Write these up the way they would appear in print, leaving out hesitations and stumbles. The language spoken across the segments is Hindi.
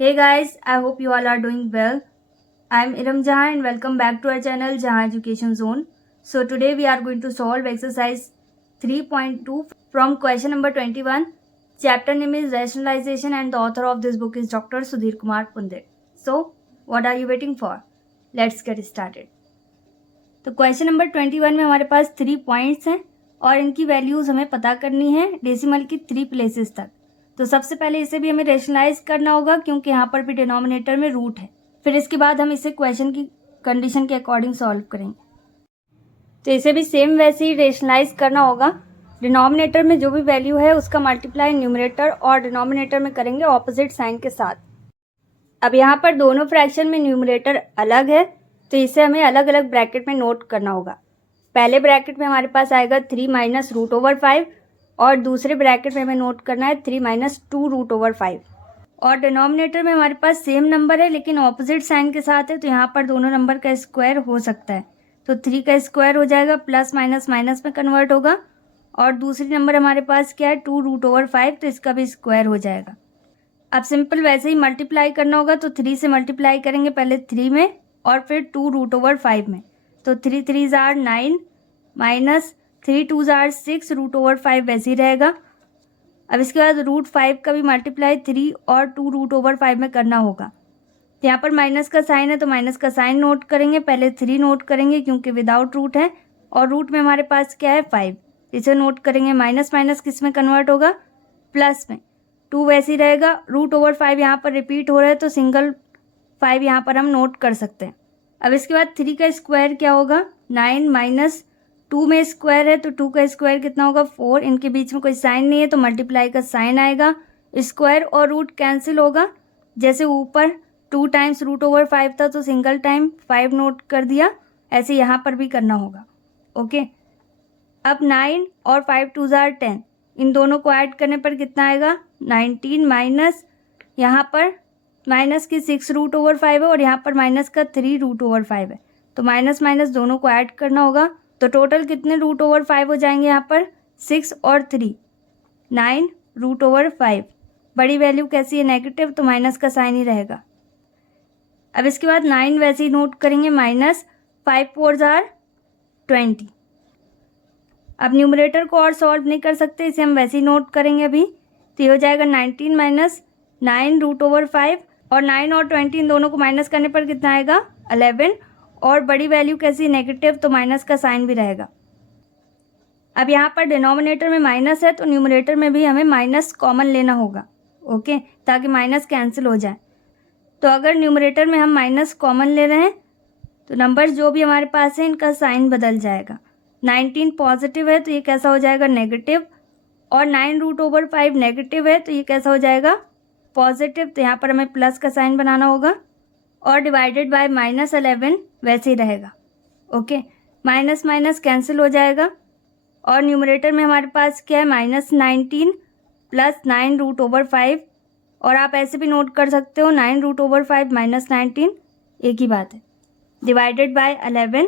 Hey guys, I hope you all are doing well. I am Iram Jahan and welcome back to our channel Jahan Education Zone. So today we are going to solve exercise 3.2 from question number 21. Chapter name is Rationalization and the author of this book is Dr. Sudhir Kumar Punde. So what are you waiting for? Let's get started. तो क्वेश्चन नंबर 21 में हमारे पास 3 पॉइंट्स हैं और इनकी वैल्यूज़ हमें पता करनी है डेसिमल की 3 प्लेसेस तक। तो सबसे पहले इसे भी हमें रेशनलाइज करना होगा क्योंकि यहाँ पर भी डिनोमिनेटर में रूट है। फिर इसके बाद हम इसे क्वेश्चन की कंडीशन के अकॉर्डिंग सॉल्व करेंगे। तो इसे भी सेम वैसे ही रेशनलाइज करना होगा। डिनोमिनेटर में जो भी वैल्यू है उसका मल्टीप्लाई न्यूमरेटर और डिनोमिनेटर में करेंगे ऑपोजिट साइन के साथ। अब यहाँ पर दोनों फ्रैक्शन में न्यूमरेटर अलग है तो इसे हमें अलग अलग ब्रैकेट में नोट करना होगा। पहले ब्रैकेट में हमारे पास आएगा 3 माइनस रूट ओवर 5 और दूसरे ब्रैकेट में हमें नोट करना है 3 माइनस 2 रूट ओवर 5। और डिनोमिनेटर में हमारे पास सेम नंबर है लेकिन ऑपोजिट साइन के साथ है तो यहाँ पर दोनों नंबर का स्क्वायर हो सकता है। तो 3 का स्क्वायर हो जाएगा, प्लस माइनस माइनस में कन्वर्ट होगा। और दूसरी नंबर हमारे पास क्या है 2 रूट ओवर 5 तो इसका भी स्क्वायर हो जाएगा। अब सिंपल वैसे ही मल्टीप्लाई करना होगा तो 3 से मल्टीप्लाई करेंगे पहले 3 में और फिर 2 रूट ओवर 5 में। तो 3 3 are 9 minus 3 2 are 6 root over 5 वैसे ही रहेगा। अब इसके बाद रूट 5 का भी मल्टीप्लाई 3 और 2 रूट ओवर 5 में करना होगा। तो यहाँ पर माइनस का साइन है तो माइनस का साइन नोट करेंगे, पहले 3 नोट करेंगे क्योंकि विदाउट रूट है और रूट में हमारे पास क्या है 5, इसे नोट करेंगे। माइनस माइनस किस में कन्वर्ट होगा, प्लस में। 2 वैसे ही रहेगा, रूट ओवर 5 यहाँ पर रिपीट हो रहा है तो सिंगल 5 यहाँ पर हम नोट कर सकते हैं। अब इसके बाद 3 का स्क्वायर क्या होगा 9 माइनस 2 में स्क्वायर है तो 2 का स्क्वायर कितना होगा 4। इनके बीच में कोई साइन नहीं है तो मल्टीप्लाई का साइन आएगा, स्क्वायर और रूट कैंसिल होगा। जैसे ऊपर 2 टाइम्स रूट ओवर 5 था तो सिंगल टाइम 5 नोट कर दिया, ऐसे यहाँ पर भी करना होगा। ओके, अब 9 और 5 2 आर 10, इन दोनों को ऐड करने पर कितना आएगा 19 माइनस यहाँ पर माइनस की 6 रूट ओवर 5 है और यहाँ पर माइनस का 3 रूट ओवर 5 है तो माइनस माइनस दोनों को ऐड करना होगा। तो टोटल कितने रूट ओवर 5 हो जाएंगे यहाँ पर 6 और 3 9 रूट ओवर 5। बड़ी वैल्यू कैसी है नेगेटिव तो माइनस का साइन ही रहेगा। अब इसके बाद 9 वैसे ही नोट करेंगे, माइनस 5 4 आर 20। अब न्यूमरेटर को और सॉल्व नहीं कर सकते, इसे हम वैसे ही नोट करेंगे अभी। तो ये हो जाएगा 19 माइनस 9 रूट ओवर 5 और 9 और 20 इन दोनों को माइनस करने पर कितना आएगा 11। और बड़ी वैल्यू कैसी नेगेटिव तो माइनस का साइन भी रहेगा। अब यहाँ पर डिनोमिनेटर में माइनस है तो न्यूमरेटर में भी हमें माइनस कॉमन लेना होगा। ओके, ताकि माइनस कैंसिल हो जाए। तो अगर न्यूमरेटर में हम माइनस कॉमन ले रहे हैं तो नंबर जो भी हमारे पास है इनका साइन बदल जाएगा। 19 पॉजिटिव है तो ये कैसा हो जाएगा नेगेटिव, और 9 रूट ओवर 5 नेगेटिव है तो ये कैसा हो जाएगा पॉजिटिव। तो यहाँ पर हमें प्लस का साइन बनाना होगा और डिवाइडेड बाय माइनस 11 वैसे ही रहेगा। ओके, माइनस माइनस कैंसिल हो जाएगा और न्यूमरेटर में हमारे पास क्या है माइनस 19 प्लस 9 रूट ओवर 5। और आप ऐसे भी नोट कर सकते हो 9 रूट ओवर 5 माइनस 19 एक ही बात है, डिवाइडेड बाय 11।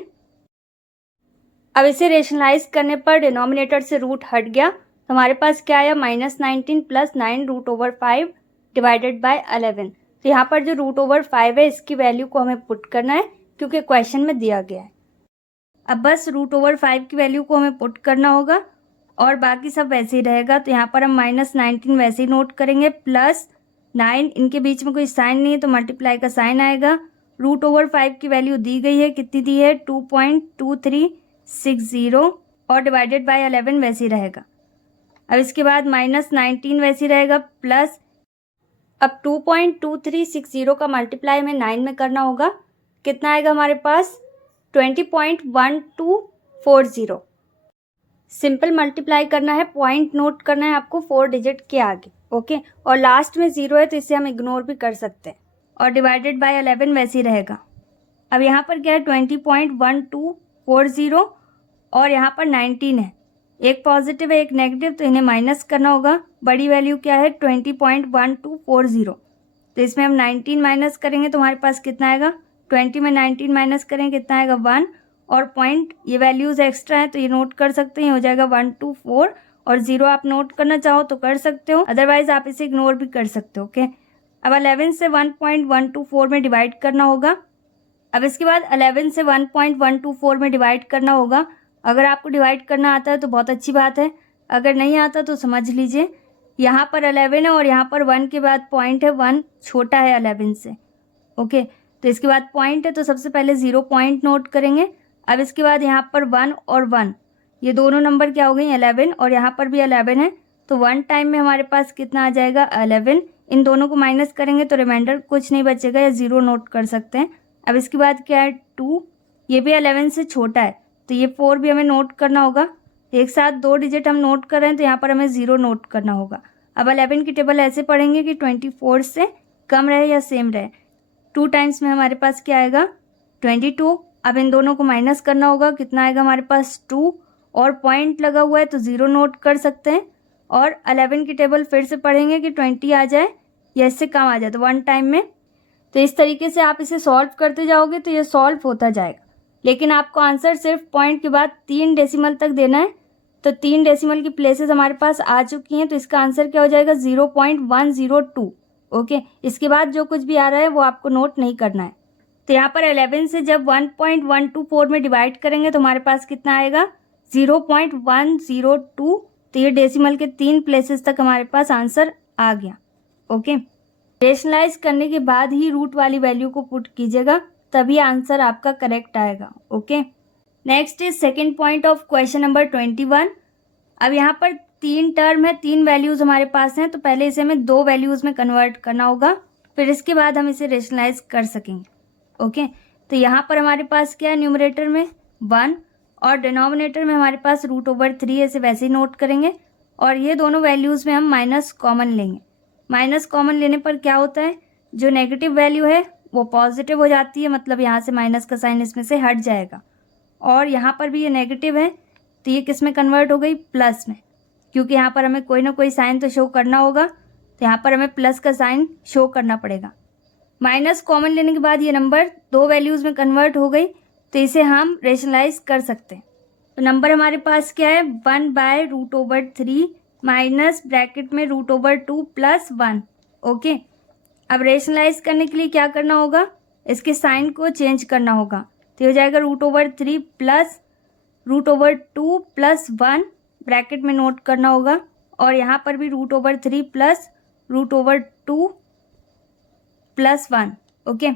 अब इसे रेशनलाइज करने पर डिनोमिनेटर से रूट हट गया तो हमारे पास क्या आया minus 19 plus 9 root over 5 divided by 11। तो यहाँ पर जो रूट ओवर 5 है इसकी वैल्यू को हमें पुट करना है क्योंकि क्वेश्चन में दिया गया है। अब बस रूट ओवर 5 की वैल्यू को हमें पुट करना होगा और बाकी सब वैसे ही रहेगा। तो यहाँ पर हम माइनस 19 वैसे ही नोट करेंगे, प्लस 9 इनके बीच में कोई साइन नहीं है तो मल्टीप्लाई का साइन आएगा। रूट ओवर 5 की वैल्यू दी गई है, कितनी दी है 2.2360 और डिवाइडेड बाय 11 वैसे ही रहेगा। अब इसके बाद माइनस 19 वैसे ही रहेगा, प्लस अब 2.2360 का मल्टीप्लाई में 9 में करना होगा, कितना आएगा हमारे पास 20.1240। सिंपल मल्टीप्लाई करना है, पॉइंट नोट करना है आपको 4 डिजिट के आगे। ओके, और लास्ट में 0 है तो इसे हम इग्नोर भी कर सकते हैं और डिवाइडेड बाय 11 वैसे ही रहेगा। अब यहाँ पर क्या है 20.1240 और यहाँ पर 19 है, एक पॉजिटिव है एक नेगेटिव तो इन्हें माइनस करना होगा। बड़ी वैल्यू क्या है 20.1240 तो इसमें हम 19 माइनस करेंगे तो हमारे पास कितना आएगा 20 में 19 माइनस करेंगे कितना आएगा 1। और पॉइंट ये वैल्यूज़ एक्स्ट्रा है तो ये नोट कर सकते हैं, हो जाएगा 124 और 0 आप नोट करना चाहो तो कर सकते हो, अदरवाइज आप इसे इग्नोर भी कर सकते हो। ओके, अब 11 से 1.124 में डिवाइड करना होगा। अब इसके बाद 11 से 1.124 में डिवाइड करना होगा। अगर आपको डिवाइड करना आता है तो बहुत अच्छी बात है, अगर नहीं आता तो समझ लीजिए यहाँ पर 11 है और यहाँ पर 1 के बाद पॉइंट है, 1 छोटा है 11 से। ओके, तो इसके बाद पॉइंट है तो सबसे पहले 0 पॉइंट नोट करेंगे। अब इसके बाद यहाँ पर 1 और 1 ये दोनों नंबर क्या हो गई 11, और यहाँ पर भी 11 है, तो 1 टाइम में हमारे पास कितना आ जाएगा 11। इन दोनों को माइनस करेंगे तो रिमाइंडर कुछ नहीं बचेगा, या 0 नोट कर सकते हैं। अब इसके बाद क्या है 2, ये भी 11 से छोटा है तो ये 4 भी हमें नोट करना होगा। एक साथ 2 डिजिट हम नोट कर रहे हैं तो यहाँ पर हमें 0 नोट करना होगा। अब 11 की टेबल ऐसे पढ़ेंगे कि 24 से कम रहे या सेम रहे। 2 टाइम्स में हमारे पास क्या आएगा 22। अब इन दोनों को माइनस करना होगा, कितना आएगा हमारे पास 2, और पॉइंट लगा हुआ है तो 0 नोट कर सकते हैं। और 11 की टेबल फिर से पढ़ेंगे कि 20 आ जाए या इससे कम आ जाए तो 1 टाइम में। तो इस तरीके से आप इसे सॉल्व करते जाओगे तो ये सॉल्व होता जाएगा, लेकिन आपको आंसर सिर्फ पॉइंट के बाद 3 डेसिमल तक देना है। तो 3 डेसिमल की प्लेसेस हमारे पास आ चुकी हैं, तो इसका आंसर क्या हो जाएगा 0.102। ओके, इसके बाद जो कुछ भी आ रहा है वो आपको नोट नहीं करना है। तो यहाँ पर 11 से जब 1.124 में डिवाइड करेंगे तो हमारे पास कितना आएगा 0.102। तो ये डेसिमल के 3 प्लेसेस तक हमारे पास आंसर आ गया। ओके, रेशनलाइज करने के बाद ही रूट वाली वैल्यू को पुट कीजिएगा, तभी आंसर आपका करेक्ट आएगा। Okay, next is second point of question number 21। अब यहाँ पर 3 टर्म है, 3 वैल्यूज हमारे पास हैं, तो पहले इसे हमें 2 वैल्यूज में कन्वर्ट करना होगा, फिर इसके बाद हम इसे रेशनलाइज कर सकेंगे। ओके, तो यहाँ पर हमारे पास क्या है न्यूमरेटर में 1 और डिनोमिनेटर में हमारे पास √3 ऐसे वैसे ही नोट करेंगे, और ये दोनों वैल्यूज में हम माइनस कॉमन लेंगे। माइनस कॉमन लेने पर क्या होता है, जो नेगेटिव वैल्यू है वो पॉजिटिव हो जाती है, मतलब यहाँ से माइनस का साइन इसमें से हट जाएगा। और यहाँ पर भी ये नेगेटिव है तो ये किस में कन्वर्ट हो गई प्लस में, क्योंकि यहाँ पर हमें कोई ना कोई साइन तो शो करना होगा, तो यहाँ पर हमें प्लस का साइन शो करना पड़ेगा। माइनस कॉमन लेने के बाद ये नंबर 2 वैल्यूज़ में कन्वर्ट हो गई, तो इसे हम रेशनलाइज कर सकते हैं। तो नंबर हमारे पास क्या है 1/√3 माइनस ब्रैकेट में √2 प्लस 1। ओके, अब रेशनलाइज करने के लिए क्या करना होगा, इसके साइन को चेंज करना होगा, तो हो जाएगा √3 प्लस √2 प्लस 1 ब्रैकेट में नोट करना होगा, और यहाँ पर भी √3 प्लस √2 प्लस 1। ओके,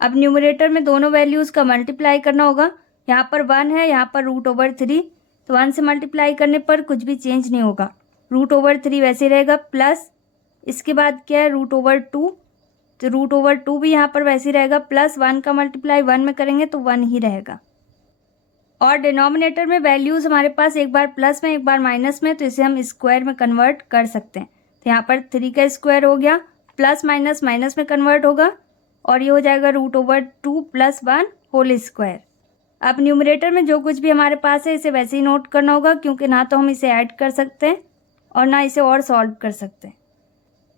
अब न्यूमरेटर में दोनों वैल्यूज़ का मल्टीप्लाई करना होगा। यहाँ पर 1 है, यहाँ पर √3, तो 1 से मल्टीप्लाई करने पर कुछ भी चेंज नहीं होगा, √3 वैसे रहेगा, प्लस इसके बाद क्या है √2, तो √2 भी यहाँ पर वैसे रहेगा, प्लस 1 का मल्टीप्लाई 1 में करेंगे तो 1 ही रहेगा। और डिनोमिनेटर में वैल्यूज़ हमारे पास एक बार प्लस में एक बार माइनस में, तो इसे हम स्क्वायर में कन्वर्ट कर सकते हैं। तो यहाँ पर 3 का स्क्वायर हो गया, प्लस माइनस माइनस में कन्वर्ट होगा, और ये हो जाएगा √2 प्लस 1 होल स्क्वायर। अब न्यूमरेटर में जो कुछ भी हमारे पास है इसे वैसे ही नोट करना होगा, क्योंकि ना तो हम इसे ऐड कर सकते हैं और ना इसे और सॉल्व कर सकते हैं।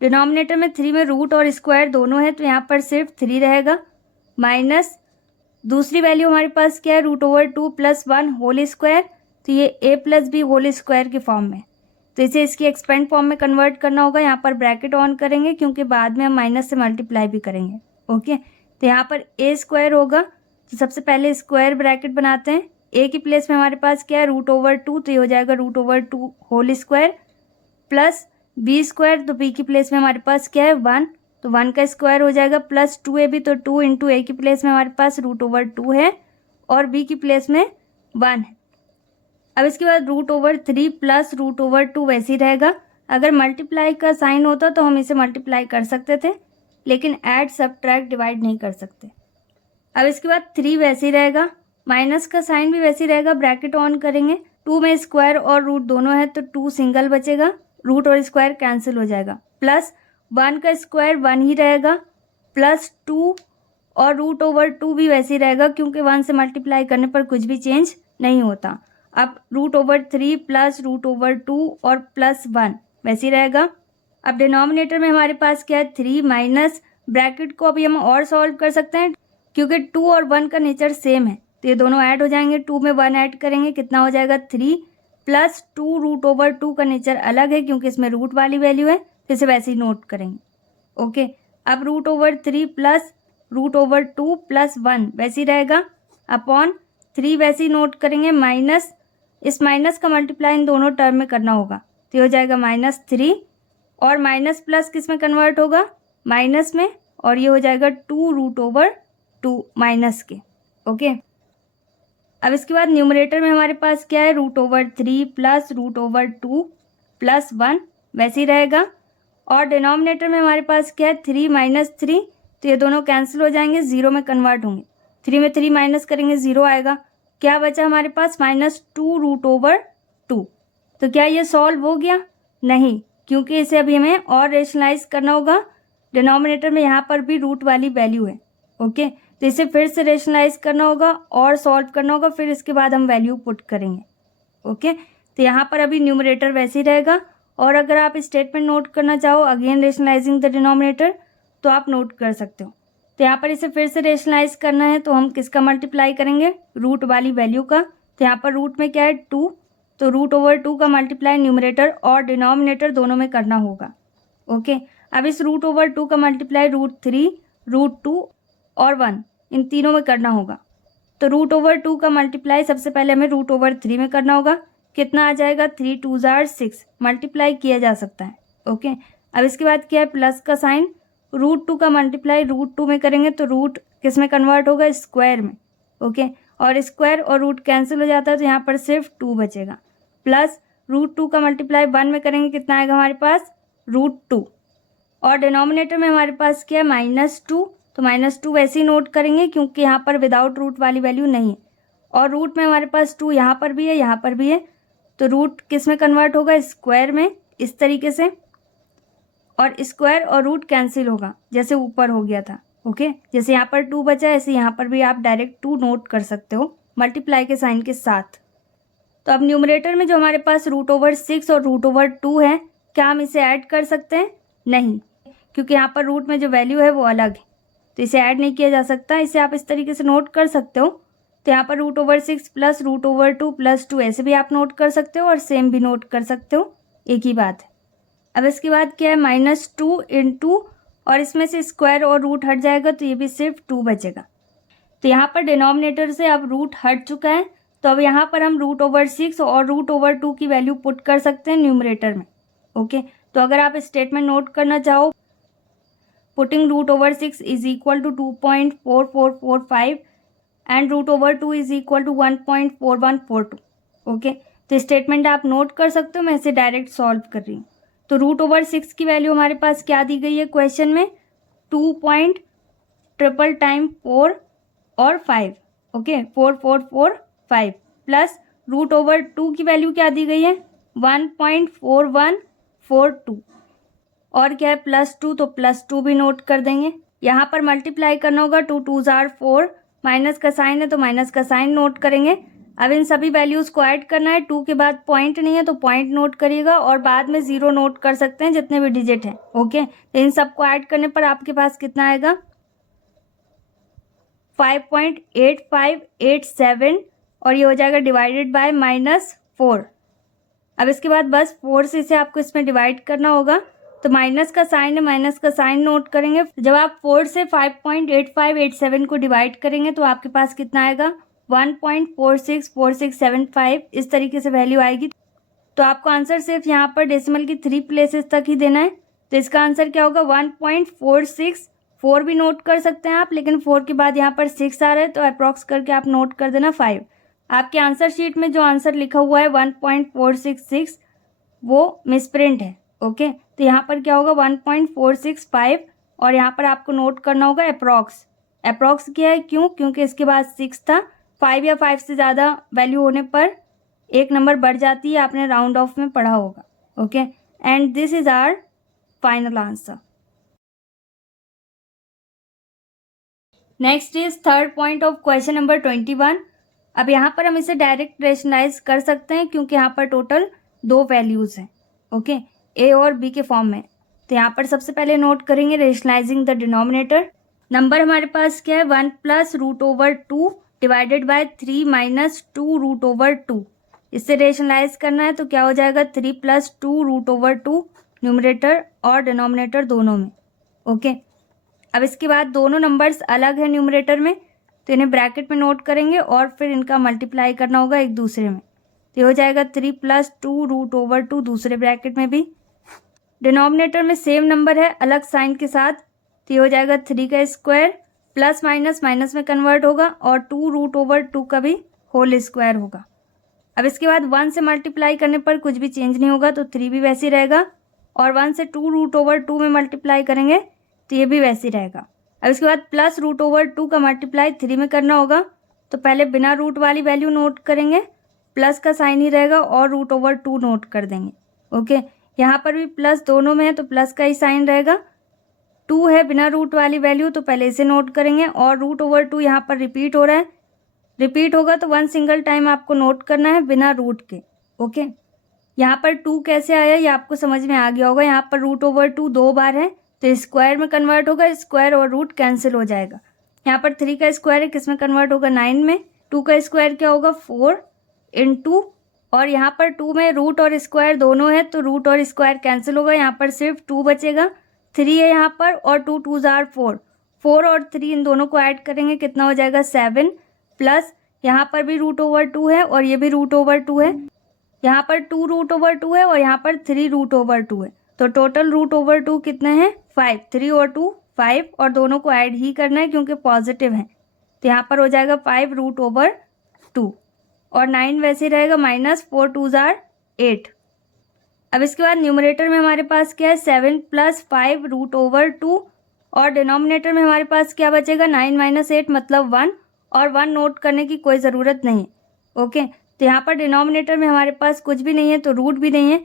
डिनोमिनेटर में 3 में रूट और स्क्वायर दोनों है, तो यहाँ पर सिर्फ 3 रहेगा, माइनस दूसरी वैल्यू हमारे पास क्या है √2 प्लस 1 होल स्क्वायर, तो ये a plus B whole square के फॉर्म में, तो इसे इसकी एक्सपेंड फॉर्म में कन्वर्ट करना होगा। यहाँ पर ब्रैकेट ऑन करेंगे क्योंकि बाद में हम माइनस से मल्टीप्लाई भी करेंगे। ओके, तो यहाँ पर a स्क्वायर होगा, तो सबसे पहले स्क्वायर ब्रैकेट बनाते हैं। a की प्लेस में हमारे पास क्या है √2, तो ये हो जाएगा √2 whole square, plus b square, तो b की प्लेस में हमारे पास क्या है 1, तो 1 का स्क्वायर हो जाएगा, प्लस 2ab, तो 2 इंटू a की प्लेस में हमारे पास √2 है और b की प्लेस में 1 है। अब इसके बाद √3 प्लस √2 वैसे ही रहेगा। अगर मल्टीप्लाई का साइन होता तो हम इसे मल्टीप्लाई कर सकते थे, लेकिन ऐड सब्ट्रैक्ट डिवाइड नहीं कर सकते। अब इसके बाद 3 वैसे ही रहेगा, माइनस का साइन भी वैसे ही रहेगा, ब्रैकेट ऑन करेंगे। 2 में स्क्वायर और रूट दोनों है तो 2 सिंगल बचेगा, रूट और स्क्वायर कैंसिल हो जाएगा, प्लस 1 का स्क्वायर 1 ही रहेगा, प्लस 2 और √2 भी वैसे ही रहेगा, क्योंकि 1 से मल्टीप्लाई करने पर कुछ भी चेंज नहीं होता। अब √3 प्लस √2 और प्लस 1 वैसे ही रहेगा। अब डिनोमिनेटर में हमारे पास क्या है 3 माइनस ब्रैकेट को अभी हम और सॉल्व कर सकते हैं, क्योंकि 2 और 1 का नेचर सेम है, तो ये दोनों ऐड हो जाएंगे। 2 में 1 ऐड करेंगे, कितना हो जाएगा 3, प्लस 2 √2 का नेचर अलग है क्योंकि इसमें रूट वाली वैल्यू है, तो इसे वैसे ही नोट करेंगे। ओके। अब root over 3 plus root over 2 plus 1 वैसे ही रहेगा, अपॉन 3 वैसे ही नोट करेंगे, माइनस इस माइनस का मल्टीप्लाई इन दोनों टर्म में करना होगा, तो ये हो जाएगा -3 और माइनस प्लस किस में कन्वर्ट होगा, माइनस में, और ये हो जाएगा 2 रूट ओवर 2 माइनस के। ओके। अब इसके बाद न्यूमरेटर में हमारे पास क्या है, root over 3 plus root over 2 plus 1 वैसे ही रहेगा, और डिनोमिनेटर में हमारे पास क्या है, 3 माइनस 3, तो ये दोनों कैंसिल हो जाएंगे, 0 में कन्वर्ट होंगे, 3 में 3 माइनस करेंगे 0 आएगा, क्या बचा हमारे पास, -2 रूट ओवर 2। तो क्या ये सॉल्व हो गया, नहीं, क्योंकि इसे अभी हमें और रेशनलाइज करना होगा, डिनोमिनेटर में यहाँ पर भी रूट वाली वैल्यू है। ओके, तो इसे फिर से रेशनलाइज करना होगा और सॉल्व करना होगा, फिर इसके बाद हम वैल्यू पुट करेंगे। ओके, तो यहाँ पर अभी न्यूमरेटर वैसे ही रहेगा, और अगर आप स्टेटमेंट नोट करना चाहो अगेन रेशनलाइजिंग द डिनोमिनेटर, तो आप नोट कर सकते हो। तो यहाँ पर इसे फिर से रेशनलाइज करना है, तो हम किसका मल्टीप्लाई करेंगे, रूट वाली वैल्यू का। तो यहाँ पर रूट में क्या है, 2, तो रूट ओवर 2 का मल्टीप्लाई न्यूमरेटर और डिनोमिनेटर दोनों में करना होगा। ओके, अब इस रूट ओवर 2 का मल्टीप्लाई √3, √2 और 1 इन तीनों में करना होगा। तो रूट ओवर 2 का मल्टीप्लाई सबसे पहले हमें रूट ओवर 3 में करना होगा, कितना आ जाएगा, 3 2 6 मल्टीप्लाई किया जा सकता है। ओके, अब इसके बाद क्या है, प्लस का साइन, √2 का मल्टीप्लाई √2 में करेंगे तो रूट किस में कन्वर्ट होगा, स्क्वायर में। ओके, और स्क्वायर और रूट कैंसिल हो जाता है, तो यहाँ पर सिर्फ 2 बचेगा, प्लस √2 का मल्टीप्लाई 1 में करेंगे, कितना आएगा हमारे पास, √2, और डिनोमिनेटर में हमारे पास क्या है, -2, तो -2 वैसे ही नोट करेंगे क्योंकि यहाँ पर विदाउट रूट वाली वैल्यू नहीं है, और रूट में हमारे पास 2 यहाँ पर भी है, यहाँ पर भी है, तो रूट किस में कन्वर्ट होगा, स्क्वायर में, इस तरीके से, और स्क्वायर और रूट कैंसिल होगा जैसे ऊपर हो गया था। ओके, जैसे यहाँ पर 2 बचा है, ऐसे यहाँ पर भी आप डायरेक्ट 2 नोट कर सकते हो मल्टीप्लाई के साइन के साथ। तो अब न्यूमरेटर में जो हमारे पास रूट ओवर 6 और रूट ओवर 2 है, क्या हम इसे ऐड कर सकते हैं, नहीं, क्योंकि यहाँ पर रूट में जो वैल्यू है वो अलग है, तो इसे ऐड नहीं किया जा सकता। इसे आप इस तरीके से नोट कर सकते हो, तो यहाँ पर root over 6 plus root over 2 plus 2 ऐसे भी आप नोट कर सकते हो, और सेम भी नोट कर सकते हो, एक ही बात है। अब इसके बाद क्या है, -2 इंटू, और इसमें से स्क्वायर और रूट हट जाएगा, तो ये भी सिर्फ 2 बचेगा। तो यहाँ पर डिनोमिनेटर से अब रूट हट चुका है, तो अब यहाँ पर हम रूट ओवर 6 और रूट ओवर 2 की वैल्यू पुट कर सकते हैं न्यूमरेटर में। ओके, तो अगर आप स्टेटमेंट नोट करना चाहो, putting root over 6 is equal to 2.4445 and root over 2 is equal to 1.4142। Okay, तो स्टेटमेंट आप नोट कर सकते हो, मैं इसे डायरेक्ट सॉल्व कर रही हूँ। तो रूट ओवर 6 की वैल्यू हमारे पास क्या दी गई है क्वेश्चन में, 2.4 और 5। ओके, 4445 प्लस रूट ओवर 2 की वैल्यू क्या दी गई है, 1.4142, और क्या है +2, तो +2 भी नोट कर देंगे। यहाँ पर मल्टीप्लाई करना होगा, 2 2 4, माइनस का साइन है तो माइनस का साइन नोट करेंगे। अब इन सभी वैल्यूज़ को ऐड करना है, 2 के बाद पॉइंट नहीं है तो पॉइंट नोट करिएगा, और बाद में 0 नोट कर सकते हैं जितने भी डिजिट हैं। ओके, तो इन सबको ऐड करने पर आपके पास कितना आएगा, 5.8587, और ये हो जाएगा डिवाइडेड बाय -4। अब इसके बाद बस 4 से इसे आपको इसमें डिवाइड करना होगा, तो माइनस का साइन है, माइनस का साइन नोट करेंगे। जब आप 4 से 5.8587 को डिवाइड करेंगे तो आपके पास कितना आएगा, 1.464675, इस तरीके से वैल्यू आएगी। तो आपको आंसर सिर्फ यहाँ पर डेसिमल की 3 प्लेसेस तक ही देना है, तो इसका आंसर क्या होगा, 1.464 भी नोट कर सकते हैं आप, लेकिन 4 के बाद यहाँ पर 6 आ रहा है, तो अप्रॉक्स करके आप नोट कर देना 5। आपके आंसर शीट में जो आंसर लिखा हुआ है 1.466 वो मिसप्रिंट है। ओके, तो यहाँ पर क्या होगा, 1.465, और यहाँ पर आपको नोट करना होगा अप्रॉक्स। अप्रॉक्स क्या है, क्यों, क्योंकि इसके बाद 6 था, 5 या 5 से ज़्यादा वैल्यू होने पर एक नंबर बढ़ जाती है, आपने राउंड ऑफ में पढ़ा होगा। Okay, and this is our final answer. Next is third point of question number 21। अब यहाँ पर हम इसे डायरेक्ट रेशनलाइज कर सकते हैं क्योंकि यहाँ पर टोटल 2 वैल्यूज़ हैं। ओके, ए और बी के फॉर्म में। तो यहाँ पर सबसे पहले नोट करेंगे रेशनलाइजिंग द डिनोमिनेटर। नंबर हमारे पास क्या है, 1 plus root over 2 divided by 3 minus 2 root over 2। इससे रेशनलाइज करना है तो क्या हो जाएगा, 3 प्लस 2 रूट ओवर 2 न्यूमरेटर और डिनोमिनेटर दोनों में। ओके। अब इसके बाद दोनों नंबर्स अलग हैं न्यूमरेटर में, तो इन्हें ब्रैकेट में नोट करेंगे और फिर इनका मल्टीप्लाई करना होगा एक दूसरे में। तो ये हो जाएगा 3 + 2√/2 दूसरे ब्रैकेट में भी। डिनोमिनेटर में सेम नंबर है अलग साइन के साथ, तो ये हो जाएगा 3 का स्क्वायर प्लस माइनस माइनस में कन्वर्ट होगा और 2√/2 का भी होल स्क्वायर होगा। अब इसके बाद 1 से मल्टीप्लाई करने पर कुछ भी चेंज नहीं होगा, तो 3 भी वैसे ही रहेगा, और 1 से 2√/2 में मल्टीप्लाई करेंगे तो ये भी वैसे ही रहेगा। अब इसके बाद +√/2 का मल्टीप्लाई 3 में करना होगा, तो पहले बिना रूट वाली वैल्यू नोट करेंगे, प्लस का साइन ही रहेगा और √/2 नोट कर देंगे। ओके, यहाँ पर भी प्लस दोनों में है तो प्लस का ही साइन रहेगा। 2 है बिना रूट वाली वैल्यू, तो पहले इसे नोट करेंगे, और √/2 यहाँ पर रिपीट हो रहा है, रिपीट होगा तो 1 सिंगल टाइम आपको नोट करना है बिना रूट के। ओके, यहाँ पर 2 कैसे आया ये आपको समझ में आ गया होगा। यहाँ पर √/2 2 बार है तो स्क्वायर में कन्वर्ट होगा, स्क्वायर और रूट कैंसिल हो जाएगा। यहाँ पर 3 का स्क्वायर है, किस में कन्वर्ट होगा 9 में। 2 का स्क्वायर क्या होगा 4 × और यहाँ पर 2 में रूट और स्क्वायर दोनों है तो रूट और स्क्वायर कैंसिल होगा, यहाँ पर सिर्फ 2 बचेगा। 3 है यहाँ पर और 2 2s are 4, 4 और 3 इन दोनों को ऐड करेंगे कितना हो जाएगा 7, प्लस यहाँ पर भी √/2 है और ये भी √/2 है। यहाँ पर 2 √/2 है और यहाँ पर 3 √/2 है, तो टोटल √/2 कितने हैं 5। 3 और 2 5 और दोनों को ऐड ही करना है क्योंकि पॉजिटिव है, तो यहाँ पर हो जाएगा 5 √/2 और 9 वैसे ही रहेगा, -4 2s are 8। अब इसके बाद न्यूमरेटर में हमारे पास क्या है 7 + 5 √/2 और डिनोमिनेटर में हमारे पास क्या बचेगा 9 - 8 मतलब 1, और 1 नोट करने की कोई ज़रूरत नहीं है। ओके, तो यहाँ पर डिनोमिनेटर में हमारे पास कुछ भी नहीं है तो रूट भी नहीं है,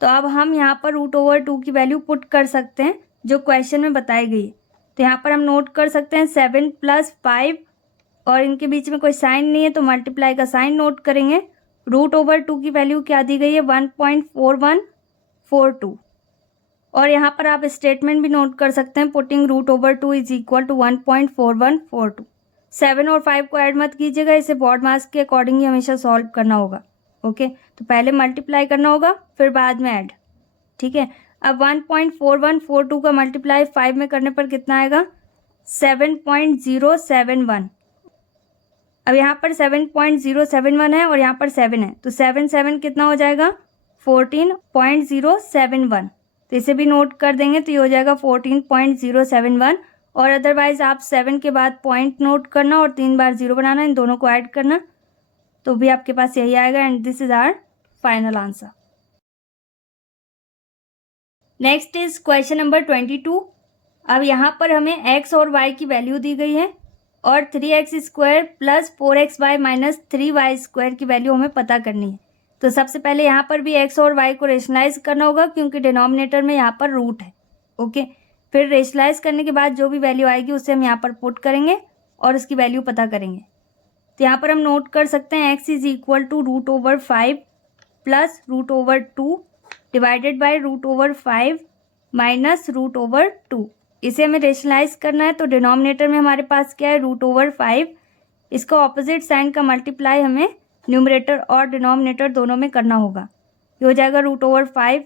तो अब हम यहाँ पर √/2 की वैल्यू पुट कर सकते हैं जो क्वेश्चन में बताई गई है। तो यहाँ पर हम नोट कर सकते हैं 7 + 5 और इनके बीच में कोई साइन नहीं है तो मल्टीप्लाई का साइन नोट करेंगे। √/2 की वैल्यू क्या दी गई है 1.4142, और यहाँ पर आप स्टेटमेंट भी नोट कर सकते हैं पुटिंग √/2 = 1.4142। 7 और 5 को ऐड मत कीजिएगा, इसे बोर्ड मार्क्स के अकॉर्डिंग ही हमेशा सॉल्व करना होगा। ओके, तो पहले मल्टीप्लाई करना होगा फिर बाद में ऐड, ठीक है। अब 1.4142 का मल्टीप्लाई 5 में करने पर कितना आएगा 7.071। अब यहाँ पर 7.071 है और यहाँ पर 7 है, तो 7 कितना हो जाएगा 14.071, तो इसे भी नोट कर देंगे तो ये हो जाएगा 14.071। और अदरवाइज आप 7 के बाद पॉइंट नोट करना और 3 बार 0 बनाना, इन दोनों को ऐड करना, तो भी आपके पास यही आएगा। And this is our final answer. Next is question number 22। अब यहाँ पर हमें x और y की वैल्यू दी गई है और 3x² + 4xy - 3y² की वैल्यू हमें पता करनी है। तो सबसे पहले यहाँ पर भी x और y को रेशनलाइज करना होगा क्योंकि डिनोमिनेटर में यहाँ पर रूट है। ओके, फिर रेशनलाइज करने के बाद जो भी वैल्यू आएगी उसे हम यहाँ पर पुट करेंगे और उसकी वैल्यू पता करेंगे। तो यहाँ पर हम नोट कर सकते हैं x = √5 + √/2 डिवाइडेड बाय √5 - √/2। इसे हमें रेशनलाइज करना है, तो डिनोमिनेटर में हमारे पास क्या है √5, इसका ऑपोजिट साइन का मल्टीप्लाई हमें न्यूमरेटर और डिनोमिनेटर दोनों में करना होगा। ये हो जाएगा √5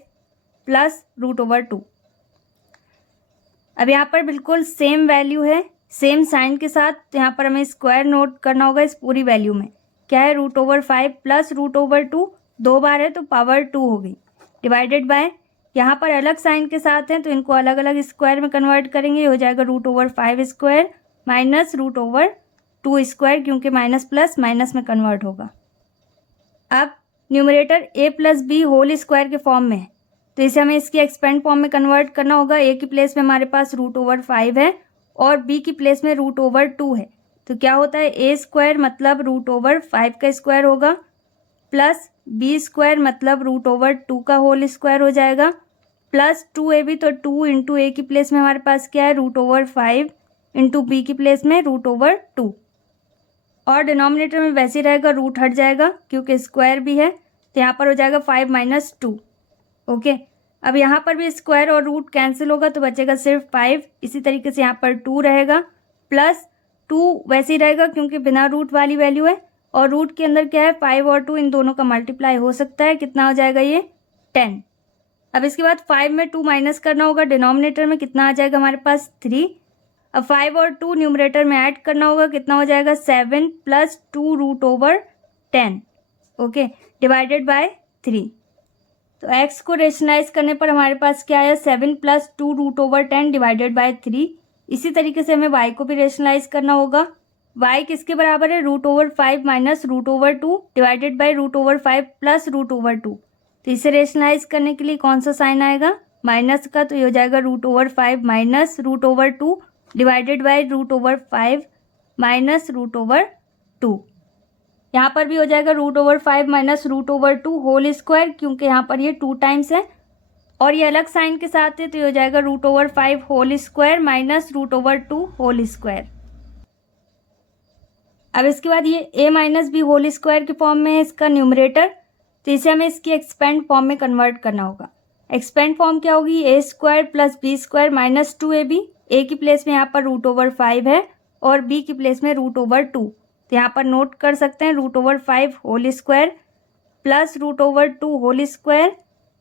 + √/2। अब यहाँ पर बिल्कुल सेम वैल्यू है सेम साइन के साथ, तो यहाँ पर हमें स्क्वायर नोट करना होगा इस पूरी वैल्यू में। क्या है √5 + √/2, 2 बार है तो पावर 2 हो गई, डिवाइडेड बाय यहाँ पर अलग साइन के साथ हैं तो इनको अलग अलग स्क्वायर में कन्वर्ट करेंगे। ये हो जाएगा √5² - √2² क्योंकि माइनस प्लस माइनस में कन्वर्ट होगा। अब numerator a + b whole square के फॉर्म में है, तो इसे हमें इसकी एक्सपेंड फॉर्म में कन्वर्ट करना होगा। a की प्लेस में हमारे पास √5 है और b की प्लेस में √2 है, तो क्या होता है a² मतलब √5 का स्क्वायर होगा प्लस b² मतलब √2 का होल स्क्वायर हो जाएगा प्लस 2ab, तो 2 × a की प्लेस में हमारे पास क्या है √5 × b की प्लेस में √2, और डिनोमिनेटर में वैसे ही रहेगा, रूट हट जाएगा क्योंकि स्क्वायर भी है, तो यहाँ पर हो जाएगा 5 - 2। ओके, अब यहाँ पर भी स्क्वायर और रूट कैंसिल होगा तो बचेगा सिर्फ 5। इसी तरीके से यहाँ पर 2 रहेगा प्लस 2 वैसे ही रहेगा क्योंकि बिना रूट वाली वैल्यू है, और रूट के अंदर क्या है 5 और 2 इन दोनों का मल्टीप्लाई हो सकता है, कितना हो जाएगा ये 10। अब इसके बाद 5 में 2 माइनस करना होगा, डिनोमिनेटर में कितना आ जाएगा हमारे पास 3। अब 5 और 2 न्यूमरेटर में ऐड करना होगा, कितना हो जाएगा 7 plus 2 root over 10, okay, divided by 3। तो x को रेशनलाइज करने पर हमारे पास क्या आया 7 plus 2 root over 10 divided by 3। इसी तरीके से हमें y को भी रेशनलाइज करना होगा। y किसके बराबर है, root over 5 minus root over 2 divided by root over 5 plus root over 2। तो इसे रेशनलाइज करने के लिए कौन सा साइन आएगा, माइनस का, तो ये हो जाएगा root over 5 minus root over 2 divided by root over 5 minus root over 2। यहाँ पर भी हो जाएगा root over 5 minus root over 2 whole square, क्योंकि यहाँ पर ये 2 टाइम्स है और ये अलग साइन के साथ है, तो ये हो जाएगा root over 5 whole square minus root over 2 whole square. अब इसके बाद ये a minus B whole square के फॉर्म में है इसका न्यूमरेटर, तो इसे हमें इसकी एक्सपेंड फॉर्म में कन्वर्ट करना होगा। एक्सपेंड फॉर्म क्या होगी, a square plus B square minus 2ab। a की प्लेस में यहाँ पर रूट ओवर 5 है और b की प्लेस में रूट ओवर 2, तो यहाँ पर नोट कर सकते हैं root over 5 whole square plus root over 2 whole square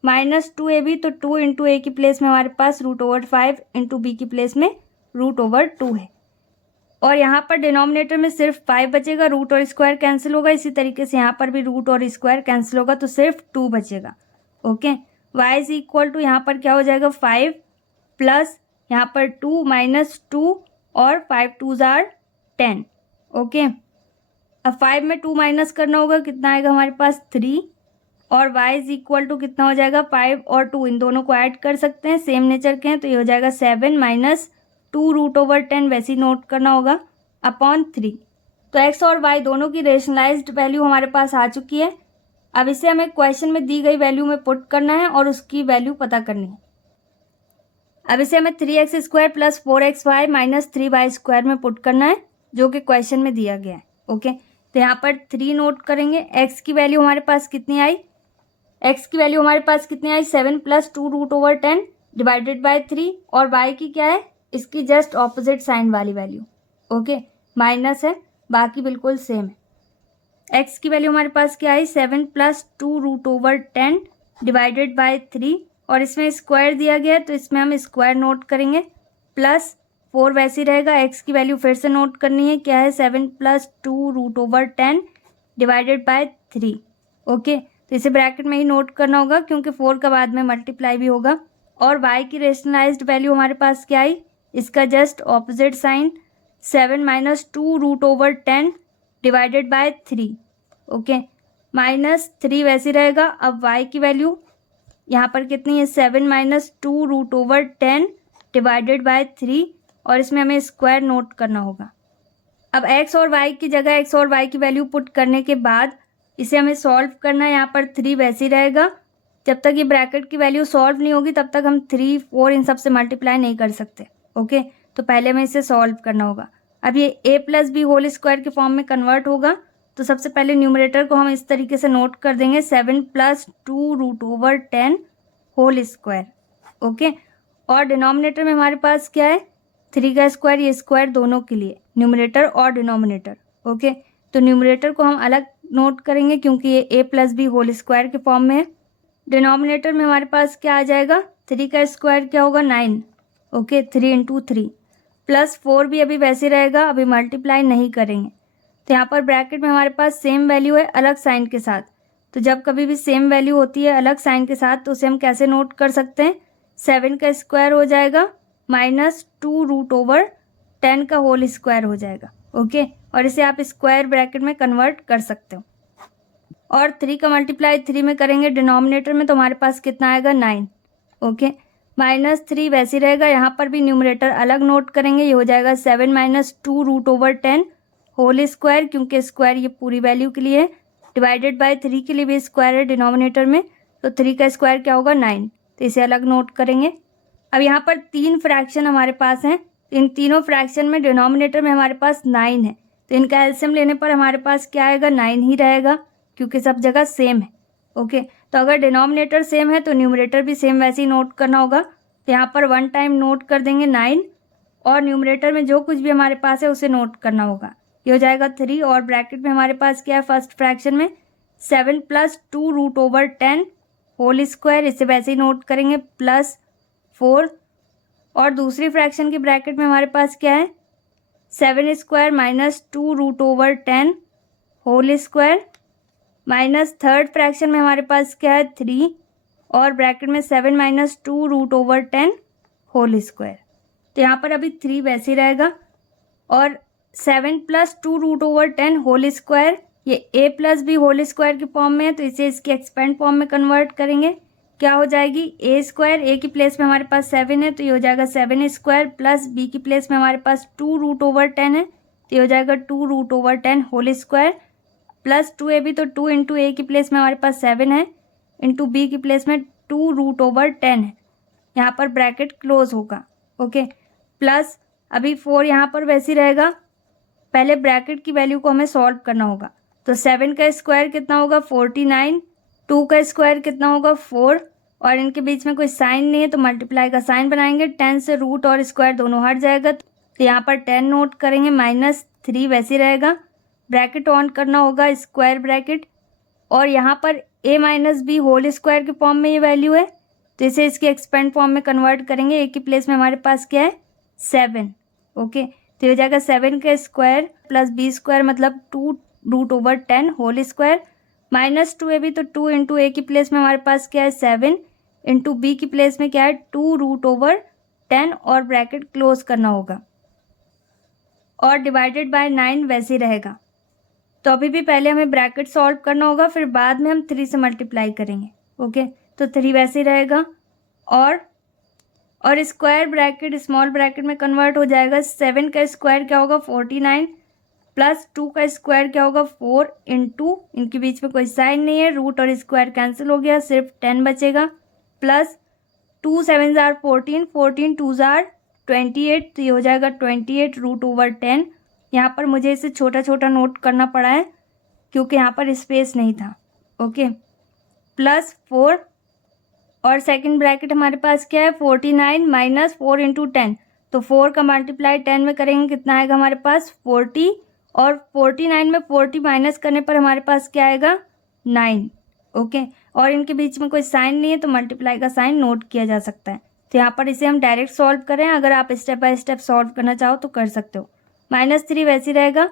minus 2ab। तो 2 इंटू ए की प्लेस में हमारे पास रूट ओवर 5 इंटू बी की प्लेस में रूट ओवर 2 है। और यहाँ पर डिनोमिनेटर में सिर्फ 5 बचेगा, रूट और स्क्वायर कैंसिल होगा। इसी तरीके से यहाँ पर भी रूट और स्क्वायर कैंसिल होगा, तो सिर्फ 2 बचेगा, okay. y is equal to यहाँ पर क्या हो जाएगा 5 प्लस यहाँ पर 2 माइनस 2 और 5 2s आर 10, ओके। अब 5 में 2 माइनस करना होगा, कितना आएगा हमारे पास 3, और y इज इक्वल टू कितना हो जाएगा 5 और 2, इन दोनों को ऐड कर सकते हैं, सेम नेचर के हैं, तो ये हो जाएगा 7 माइनस 2 रूट ओवर 10, वैसे ही नोट करना होगा, अपॉन 3। तो x और y दोनों की रेशनलाइज्ड वैल्यू हमारे पास आ चुकी है। अब इसे हमें क्वेश्चन में दी गई वैल्यू में पुट करना है और उसकी वैल्यू पता करनी है। अब इसे हमें 3x square plus 4xy minus 3y square में पुट करना है, जो कि क्वेश्चन में दिया गया है, ओके। तो यहाँ पर 3 नोट करेंगे। x की वैल्यू हमारे पास कितनी आई, x की वैल्यू हमारे पास कितनी आई 7 plus 2 root over 10 divided by 3, और y की क्या है, इसकी जस्ट ऑपोजिट साइन वाली वैल्यू, ओके, माइनस है, बाकी बिल्कुल सेम है। x की वैल्यू हमारे पास क्या आई 7 plus 2 root over 10 divided by 3, और इसमें स्क्वायर दिया गया है तो इसमें हम स्क्वायर नोट करेंगे, प्लस 4 वैसे ही रहेगा। x की वैल्यू फिर से नोट करनी है, क्या है 7 plus 2 root over 10 divided by 3, okay. तो इसे ब्रैकेट में ही नोट करना होगा क्योंकि 4 का बाद में मल्टीप्लाई भी होगा। और y की रेशनलाइज्ड वैल्यू हमारे पास क्या आई, इसका just opposite sign 7 minus 2 root over 10 divided by 3, okay, minus 3 वैसे रहेगा। अब y की वैल्यू यहाँ पर कितनी है 7 minus 2 root over 10 divided by 3, और इसमें हमें स्क्वायर नोट करना होगा। अब x और y की जगह x और y की वैल्यू पुट करने के बाद इसे हमें सॉल्व करना है। यहाँ पर 3 वैसे ही रहेगा, जब तक ये ब्रैकेट की वैल्यू सॉल्व नहीं होगी तब तक हम 3 4 इन सब से मल्टीप्लाई नहीं कर सकते, ओके। तो पहले हमें इसे सॉल्व करना होगा। अब ये a plus B whole square के फॉर्म में कन्वर्ट होगा, तो सबसे पहले न्यूमरेटर को हम इस तरीके से नोट कर देंगे 7 plus 2 root over 10 whole square, okay. और डिनोमिनेटर में हमारे पास क्या है 3 का स्क्वायर, ये स्क्वायर दोनों के लिए, न्यूमरेटर और डिनोमिनेटर, ओके। तो न्यूमरेटर को हम अलग नोट करेंगे क्योंकि ये a plus B whole square के फॉर्म में है। डिनोमिनेटर में हमारे पास क्या आ जाएगा 3 का स्क्वायर क्या होगा 9, ओके, 3 इंटू 3 प्लस 4 भी अभी वैसे रहेगा, अभी मल्टीप्लाई नहीं करेंगे। तो यहाँ पर ब्रैकेट में हमारे पास सेम वैल्यू है अलग साइन के साथ, तो जब कभी भी सेम वैल्यू होती है अलग साइन के साथ तो उसे हम कैसे नोट कर सकते हैं, 7 का स्क्वायर हो जाएगा माइनस 2 रूट ओवर 10 का होल स्क्वायर हो जाएगा, ओके। और इसे आप स्क्वायर ब्रैकेट में कन्वर्ट कर सकते हो। और 3 का मल्टीप्लाई 3 में करेंगे डिनोमिनेटर में, तो हमारे पास कितना आएगा 9, ओके, माइनस 3 वैसे ही रहेगा। यहाँ पर भी न्यूमरेटर अलग नोट करेंगे, ये हो जाएगा 7 minus 2 root over 10 whole square, क्योंकि स्क्वायर ये पूरी वैल्यू के लिए है, डिवाइडेड बाय 3 के लिए भी स्क्वायर है डिनोमिनेटर में, तो 3 का स्क्वायर क्या होगा 9, तो इसे अलग नोट करेंगे। अब यहाँ पर 3 फ्रैक्शन हमारे पास हैं, इन तीनों फ्रैक्शन में डिनोमिनेटर में हमारे पास 9 है, तो इनका एलसीएम लेने पर हमारे पास क्या आएगा 9 ही रहेगा, क्योंकि सब जगह सेम है, ओके। तो अगर डिनोमिनेटर सेम है तो न्यूमरेटर भी सेम वैसे ही नोट करना होगा। तो यहाँ पर 1 टाइम नोट कर देंगे 9, और न्यूमरेटर में जो कुछ भी हमारे पास है उसे नोट करना होगा, ये हो जाएगा 3, और ब्रैकेट में हमारे पास क्या है फर्स्ट फ्रैक्शन में 7 plus 2 root over 10 whole square, इसे वैसे ही नोट करेंगे, +4। और दूसरी फ्रैक्शन की ब्रैकेट में हमारे पास क्या है, 7 square -2√10 whole square, minus third fraction में हमारे पास क्या है, 3 और ब्रैकेट में 7 -2√10 होल स्क्वायर। तो यहाँ पर अभी 3 वैसे ही रहेगा और 7 + 2√10 होल स्क्वायर, ये a + b होल स्क्वायर की फॉर्म में है, तो इसे इसके एक्सपेंड फॉर्म में कन्वर्ट करेंगे। क्या हो जाएगी, a स्क्वायर, a की प्लेस में हमारे पास 7 है तो ये हो जाएगा 7 स्क्वायर, प्लस b की प्लेस में हमारे पास 2√10 है तो ये हो जाएगा 2√10 होल स्क्वायर, प्लस 2ab, तो 2 इंटू a की प्लेस में हमारे पास 7 है, इंटू b की प्लेस में 2√10 है। यहाँ पर ब्रैकेट क्लोज होगा। ओके, प्लस अभी 4 यहाँ पर वैसे ही रहेगा। पहले ब्रैकेट की वैल्यू को हमें सॉल्व करना होगा। तो 7 का स्क्वायर कितना होगा, 49, 2 का स्क्वायर कितना होगा, 4, और इनके बीच में कोई साइन नहीं है तो मल्टीप्लाई का साइन बनाएंगे। 10 से रूट और स्क्वायर दोनों हट जाएगा तो यहाँ पर 10 नोट करेंगे, -3 वैसे ही रहेगा। ब्रैकेट ऑन करना होगा, स्क्वायर ब्रैकेट, और यहाँ पर a - b होल स्क्वायर के फॉर्म में ये वैल्यू है तो इसे इसके एक्सपेंड फॉर्म में कन्वर्ट करेंगे। a की प्लेस में हमारे पास क्या है, 7। ओके, तो ये हो जाएगा 7 का स्क्वायर प्लस b स्क्वायर मतलब 2√10 होल स्क्वायर, -2ab, तो 2 इंटू a की प्लेस में हमारे पास क्या है, 7, इंटू b की प्लेस में क्या है, 2√10, और ब्रैकेट क्लोज करना होगा और डिवाइडेड बाय 9 वैसे ही रहेगा। तो अभी भी पहले हमें ब्रैकेट सॉल्व करना होगा, फिर बाद में हम 3 से मल्टीप्लाई करेंगे। ओके, तो 3 वैसे ही रहेगा और स्क्वायर ब्रैकेट स्मॉल ब्रैकेट में कन्वर्ट हो जाएगा। 7 का स्क्वायर क्या होगा, 49, प्लस 2 का स्क्वायर क्या होगा, 4, इंटू, इनके बीच में कोई साइन नहीं है, रूट और स्क्वायर कैंसिल हो गया, सिर्फ 10 बचेगा, प्लस 2 7 जार 14, 14 2 जार 28, तो ये हो जाएगा 28√10। यहाँ पर मुझे इसे छोटा छोटा नोट करना पड़ा है क्योंकि यहाँ पर स्पेस नहीं था। ओके, +4, और सेकंड ब्रैकेट हमारे पास क्या है, 49 - 4 इंटू 10, तो 4 का मल्टीप्लाई 10 में करेंगे कितना आएगा हमारे पास, 40, और 49 में 40 माइनस करने पर हमारे पास क्या आएगा, 9। ओके, और इनके बीच में कोई साइन नहीं है तो मल्टीप्लाई का साइन नोट किया जा सकता है। तो यहाँ पर इसे हम डायरेक्ट सॉल्व करें, अगर आप स्टेप बाय स्टेप सॉल्व करना चाहो तो कर सकते हो। -3 वैसे ही रहेगा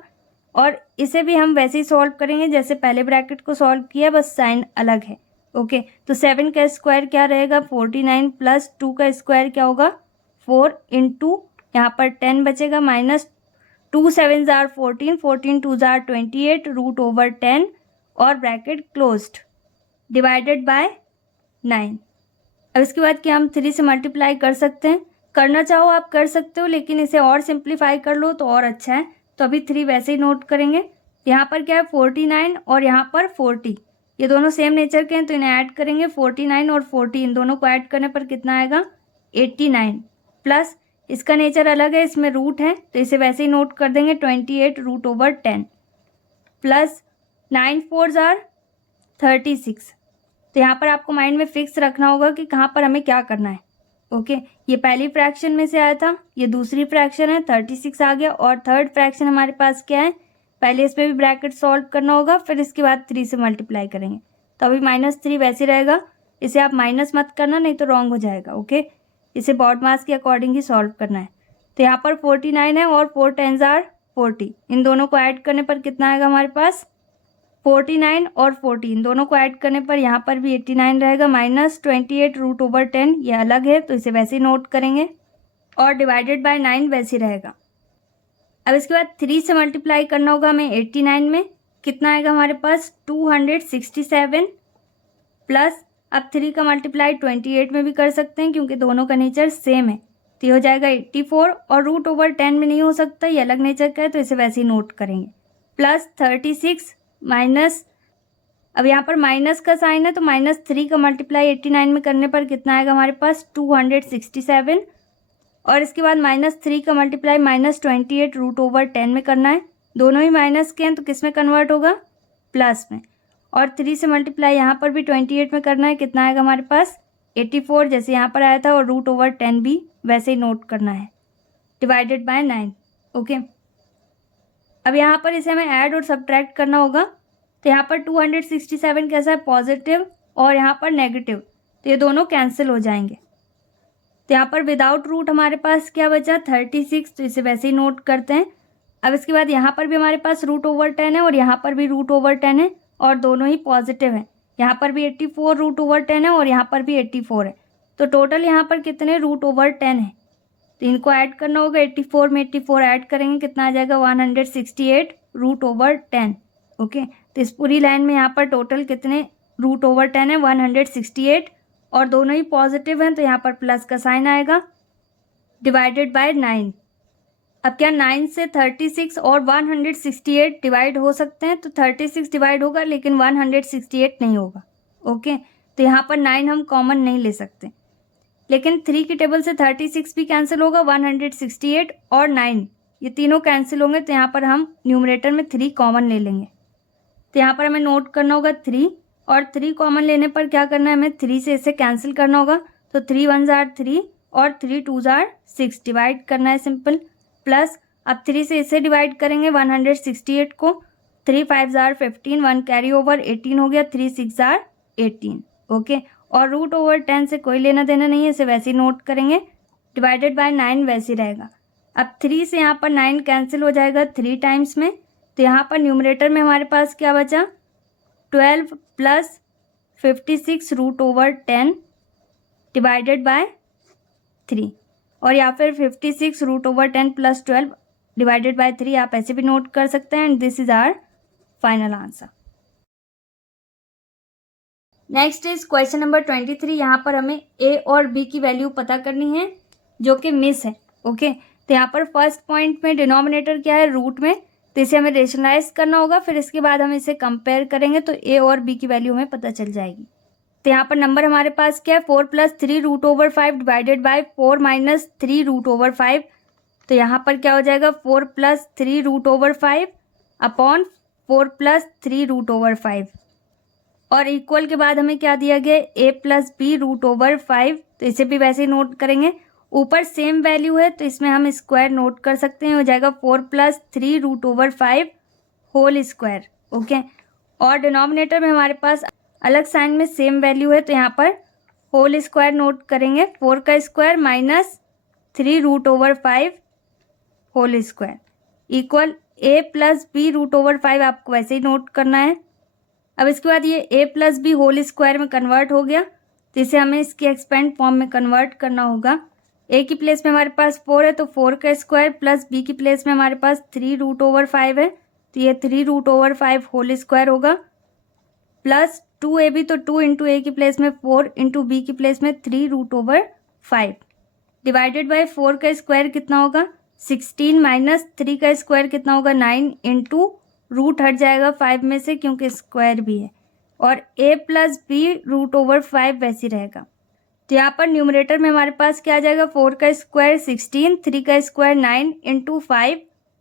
और इसे भी हम वैसे ही सॉल्व करेंगे जैसे पहले ब्रैकेट को सॉल्व किया, बस साइन अलग है। ओके, तो 7 का स्क्वायर क्या रहेगा, 49, प्लस 2 का स्क्वायर क्या होगा, 4, इंटू यहाँ पर 10 बचेगा, -2 7 जार 14, 14 2 जार 28√10, और ब्रैकेट क्लोज्ड, डिवाइडेड बाय 9। अब इसके बाद क्या हम 3 से मल्टीप्लाई कर सकते हैं, करना चाहो आप कर सकते हो, लेकिन इसे और सिंप्लीफाई कर लो तो और अच्छा है। तो अभी 3 वैसे ही नोट करेंगे। यहाँ पर क्या है, 49 और यहाँ पर 40, ये दोनों सेम नेचर के हैं तो इन्हें ऐड करेंगे। 49 और 40 इन दोनों को ऐड करने पर कितना आएगा, 89, प्लस इसका नेचर अलग है, इसमें रूट है तो इसे वैसे ही नोट कर देंगे, 28√10, प्लस 9 4 जार 36। तो यहाँ पर आपको माइंड में फिक्स रखना होगा कि कहाँ पर हमें क्या करना है। ओके, ये पहली फ्रैक्शन में से आया था, ये दूसरी फ्रैक्शन है, 36 आ गया, और थर्ड फ्रैक्शन हमारे पास क्या है, पहले इसमें भी ब्रैकेट सॉल्व करना होगा, फिर इसके बाद 3 से मल्टीप्लाई करेंगे। तो अभी -3 वैसे रहेगा, इसे आप माइनस मत करना नहीं तो रॉन्ग हो जाएगा। ओके, इसे बॉड मास के अकॉर्डिंग ही सॉल्व करना है। तो यहाँ पर 49 है और 4 10 जार 40, इन दोनों को ऐड करने पर कितना आएगा हमारे पास, 49 और 40 इन दोनों को ऐड करने पर यहाँ पर भी 89 रहेगा, -28√10, ये अलग है तो इसे वैसे ही नोट करेंगे, और डिवाइडेड बाय 9 वैसे ही रहेगा। अब इसके बाद 3 से मल्टीप्लाई करना होगा हमें 89 में, कितना आएगा हमारे पास, 267, प्लस अब 3 का मल्टीप्लाई 28 में भी कर सकते हैं क्योंकि दोनों का नेचर सेम है, तो ये हो जाएगा 84, और √10 में नहीं हो सकता, ये अलग नेचर का है तो इसे वैसे ही नोट करेंगे, प्लस 36 माइनस, अब यहाँ पर माइनस का साइन है तो -3 का मल्टीप्लाई 89 में करने पर कितना आएगा हमारे पास, 267, और इसके बाद -3 का मल्टीप्लाई -28√10 में करना है, दोनों ही माइनस के हैं तो किस में कन्वर्ट होगा, प्लस में, और 3 से मल्टीप्लाई यहाँ पर भी 28 में करना है, कितना आएगा हमारे पास, 84 जैसे यहाँ पर आया था, और √10 भी वैसे ही नोट करना है, डिवाइडेड बाय 9। ओके, अब यहाँ पर इसे हमें ऐड और सब्ट्रैक्ट करना होगा। तो यहाँ पर 267 कैसा है, पॉजिटिव, और यहाँ पर नेगेटिव, तो ये दोनों कैंसिल हो जाएंगे। तो यहाँ पर विदाउट रूट हमारे पास क्या बचा 36, तो इसे वैसे ही नोट करते हैं। अब इसके बाद यहाँ पर भी हमारे पास √10 है और यहाँ पर भी √10 है और दोनों ही पॉजिटिव हैं। यहाँ पर भी 84 √10 है और यहाँ पर भी 84 है। तो टोटल यहाँ पर कितने √10 है, तो इनको ऐड करना होगा। 84 में 84 ऐड करेंगे कितना आ जाएगा 168 √10। ओके, तो इस पूरी लाइन में यहाँ पर टोटल कितने √10 है 168 और दोनों ही पॉजिटिव हैं, तो यहाँ पर प्लस का साइन आएगा डिवाइडेड बाय 9। अब क्या 9 से 36 और 168 डिवाइड हो सकते हैं, तो 36 डिवाइड होगा लेकिन 168 नहीं होगा। ओके, तो यहाँ पर 9 हम कॉमन नहीं ले सकते, लेकिन 3 की टेबल से 36 भी कैंसिल होगा, 168 और 9 ये तीनों कैंसिल होंगे, तो यहाँ पर हम न्यूमरेटर में 3 कॉमन ले लेंगे। तो यहाँ पर हमें नोट करना होगा 3 और 3 कॉमन लेने पर क्या करना है, हमें 3 से इसे कैंसिल करना होगा। तो 3 1 जार 3 और 3 2 जार 6 डिवाइड करना है सिंपल। प्लस अब 3 से इसे डिवाइड करेंगे 168 को, 3 5 जार 15, 1 कैरी ओवर 18 हो गया, 3 6 जार 18। ओके, और √10 से कोई लेना देना नहीं है, इसे वैसे ही नोट करेंगे। डिवाइडेड बाय 9 वैसे ही रहेगा। अब 3 से यहाँ पर 9 कैंसिल हो जाएगा 3 टाइम्स में, तो यहाँ पर न्यूमरेटर में हमारे पास क्या बचा 12 प्लस 56 √10 डिवाइडेड बाय 3, और या फिर 56 √10 प्लस 12 डिवाइडेड बाय 3 आप ऐसे भी नोट कर सकते हैं। And this is our final answer. Next is question number 23। यहाँ पर हमें ए और बी की वैल्यू पता करनी है जो कि मिस है। ओके, तो यहाँ पर फर्स्ट पॉइंट में डिनोमिनेटर क्या है रूट में, तो इसे हमें रेशनलाइज करना होगा, फिर इसके बाद हम इसे कंपेयर करेंगे तो ए और बी की वैल्यू हमें पता चल जाएगी। तो यहाँ पर नंबर हमारे पास क्या है 4 + 3 √5 डिवाइडेड बाय 4 - 3 √5। तो यहाँ पर क्या हो जाएगा 4 + 3 √5 अपॉन 4 + 3 √5, और इक्वल के बाद हमें क्या दिया गया a + b √5। तो इसे भी वैसे ही नोट करेंगे। ऊपर सेम वैल्यू है तो इसमें हम स्क्वायर नोट कर सकते हैं, हो जाएगा 4 + 3 √5 होल स्क्वायर। ओके, और डिनोमिनेटर में हमारे पास अलग साइन में सेम वैल्यू है, तो यहाँ पर होल स्क्वायर नोट करेंगे, 4 का square minus 3 √5 whole square equal a + b √5 आपको वैसे ही नोट करना है। अब इसके बाद ये a + b होल स्क्वायर में कन्वर्ट हो गया, तो इसे हमें इसके एक्सपेंड फॉर्म में कन्वर्ट करना होगा। a की प्लेस में हमारे पास 4 है, तो 4 का स्क्वायर प्लस b की प्लेस में हमारे पास 3 √5 है, तो ये 3 √5 होल स्क्वायर होगा, प्लस 2ab, तो 2 × a की प्लेस में 4 × b की प्लेस में 3 √5 डिवाइडेड बाय 4 का स्क्वायर कितना होगा 16 माइनस 3 का स्क्वायर कितना होगा 9 × रूट हट जाएगा 5 में से क्योंकि स्क्वायर भी है, और a + b √5 वैसे रहेगा। तो यहाँ पर न्यूमरेटर में हमारे पास क्या आ जाएगा 4 का स्क्वायर 16, 3 का स्क्वायर 9 × 5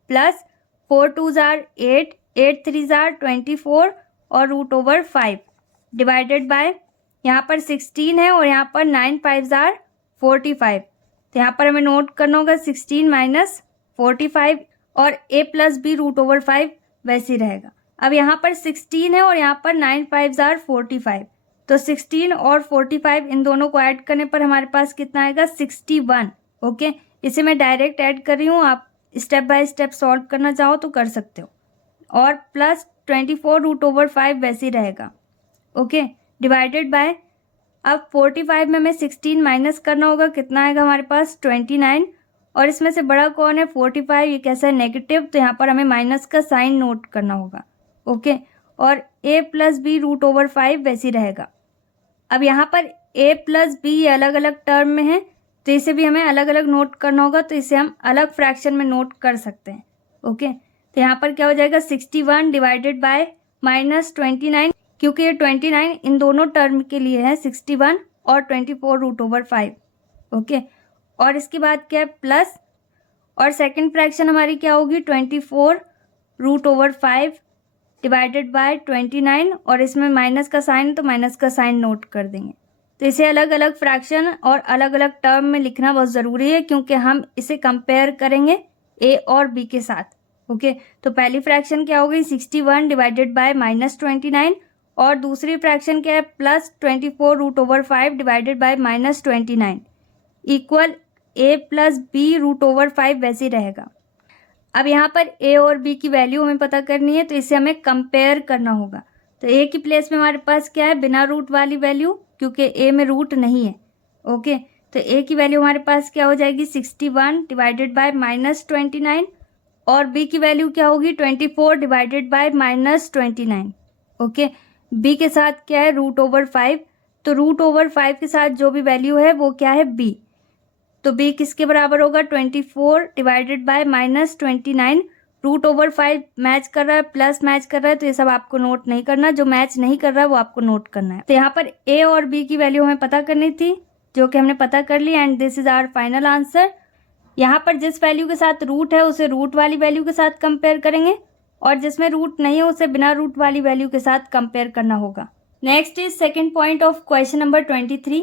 प्लस 4 2 जार 8, 8 3 जार 24 और √5 डिवाइडेड बाय यहाँ पर 16 है और यहाँ पर 9 5 जार 45। तो यहाँ पर हमें नोट करना होगा 16 - 45 और a + b √5 वैसे ही रहेगा। अब यहाँ पर 16 है और यहाँ पर 9 5 जार 45, तो 16 और 45 इन दोनों को ऐड करने पर हमारे पास कितना आएगा 61। ओके, इसे मैं डायरेक्ट ऐड कर रही हूँ, आप स्टेप बाय स्टेप सॉल्व करना चाहो तो कर सकते हो, और प्लस 24 √5 वैसे ही रहेगा। ओके, डिवाइडेड बाय अब 45 में हमें 16 माइनस करना होगा, कितना आएगा हमारे पास 29, और इसमें से बड़ा कौन है 45, ये कैसा है नेगेटिव, तो यहाँ पर हमें माइनस का साइन नोट करना होगा। ओके, और a + b √5 वैसे ही रहेगा। अब यहाँ पर a + b ये अलग अलग टर्म में है, तो इसे भी हमें अलग अलग नोट करना होगा, तो इसे हम अलग फ्रैक्शन में नोट कर सकते हैं। ओके, तो यहाँ पर क्या हो जाएगा 61 डिवाइडेड बाय -29, क्योंकि ये 29 इन दोनों टर्म के लिए है 61 और 24 √5। ओके, और इसके बाद क्या है प्लस, और सेकंड फ्रैक्शन हमारी क्या होगी 24 √5 डिवाइडेड बाय 29, और इसमें माइनस का साइन तो माइनस का साइन नोट कर देंगे। तो इसे अलग अलग फ्रैक्शन और अलग अलग टर्म में लिखना बहुत ज़रूरी है, क्योंकि हम इसे कंपेयर करेंगे a और b के साथ। ओके, तो पहली फ्रैक्शन क्या होगी 61 डिवाइडेड बाय -29, और दूसरी फ्रैक्शन क्या है, +24√/5 divided by -29 equal a + b√/5 वैसे ही रहेगा। अब यहाँ पर a और b की वैल्यू हमें पता करनी है, तो इसे हमें कंपेयर करना होगा। तो a की प्लेस में हमारे पास क्या है, बिना रूट वाली वैल्यू, क्योंकि a में रूट नहीं है। ओके, तो a की वैल्यू हमारे पास क्या हो जाएगी, 61 डिवाइडेड बाय -29, और b की वैल्यू क्या होगी, 24 डिवाइडेड बाय -29। ओके, b के साथ क्या है, √/5, तो √/5 के साथ जो भी वैल्यू है वो क्या है, b। तो b किसके बराबर होगा, 24 डिवाइडेड बाय -29। √/5 मैच कर रहा है, प्लस मैच कर रहा है, तो ये सब आपको नोट नहीं करना, जो मैच नहीं कर रहा है वो आपको नोट करना है। तो यहाँ पर a और b की वैल्यू हमें पता करनी थी, जो कि हमने पता कर ली, and this is our final answer. यहाँ पर जिस वैल्यू के साथ रूट है उसे रूट वाली वैल्यू के साथ कंपेयर करेंगे, और जिसमें रूट नहीं है उसे बिना रूट वाली वैल्यू के साथ कंपेयर करना होगा। Next is second point of question number 23।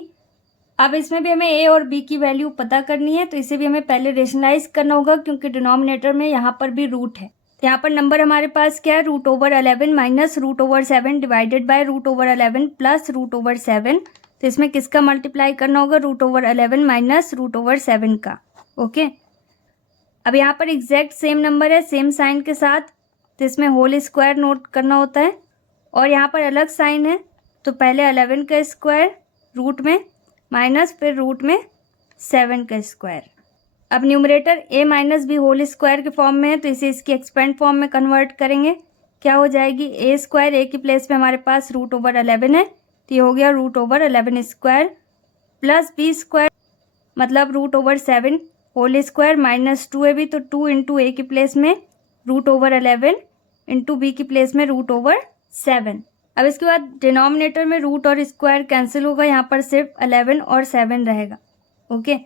अब इसमें भी हमें a और b की वैल्यू पता करनी है, तो इसे भी हमें पहले रेशनलाइज करना होगा, क्योंकि डिनोमिनेटर में यहाँ पर भी रूट है। तो यहाँ पर नंबर हमारे पास क्या है, √11 माइनस √7 डिवाइडेड बाय √11 प्लस √7। तो इसमें किसका मल्टीप्लाई करना होगा, √11 माइनस √7 का। ओके, अब यहाँ पर एग्जैक्ट सेम नंबर है, सेम साइन के साथ, तो इसमें होल स्क्वायर नोट करना होता है, और यहाँ पर अलग साइन है, तो पहले 11 का स्क्वायर रूट में माइनस फिर रूट में 7 का स्क्वायर। अब numerator a minus B whole square के फॉर्म में है, तो इसे इसकी एक्सपेंड फॉर्म में कन्वर्ट करेंगे। क्या हो जाएगी, a स्क्वायर, a की प्लेस में हमारे पास √11 है, तो ये हो गया √11 स्क्वायर प्लस b स्क्वायर मतलब √7 होल स्क्वायर माइनस 2 है भी, तो 2 इंटू a की प्लेस में √11 इंटू b की प्लेस में √7। अब इसके बाद डिनोमिनेटर में रूट और स्क्वायर कैंसिल होगा, यहाँ पर सिर्फ 11 और 7 रहेगा। ओके,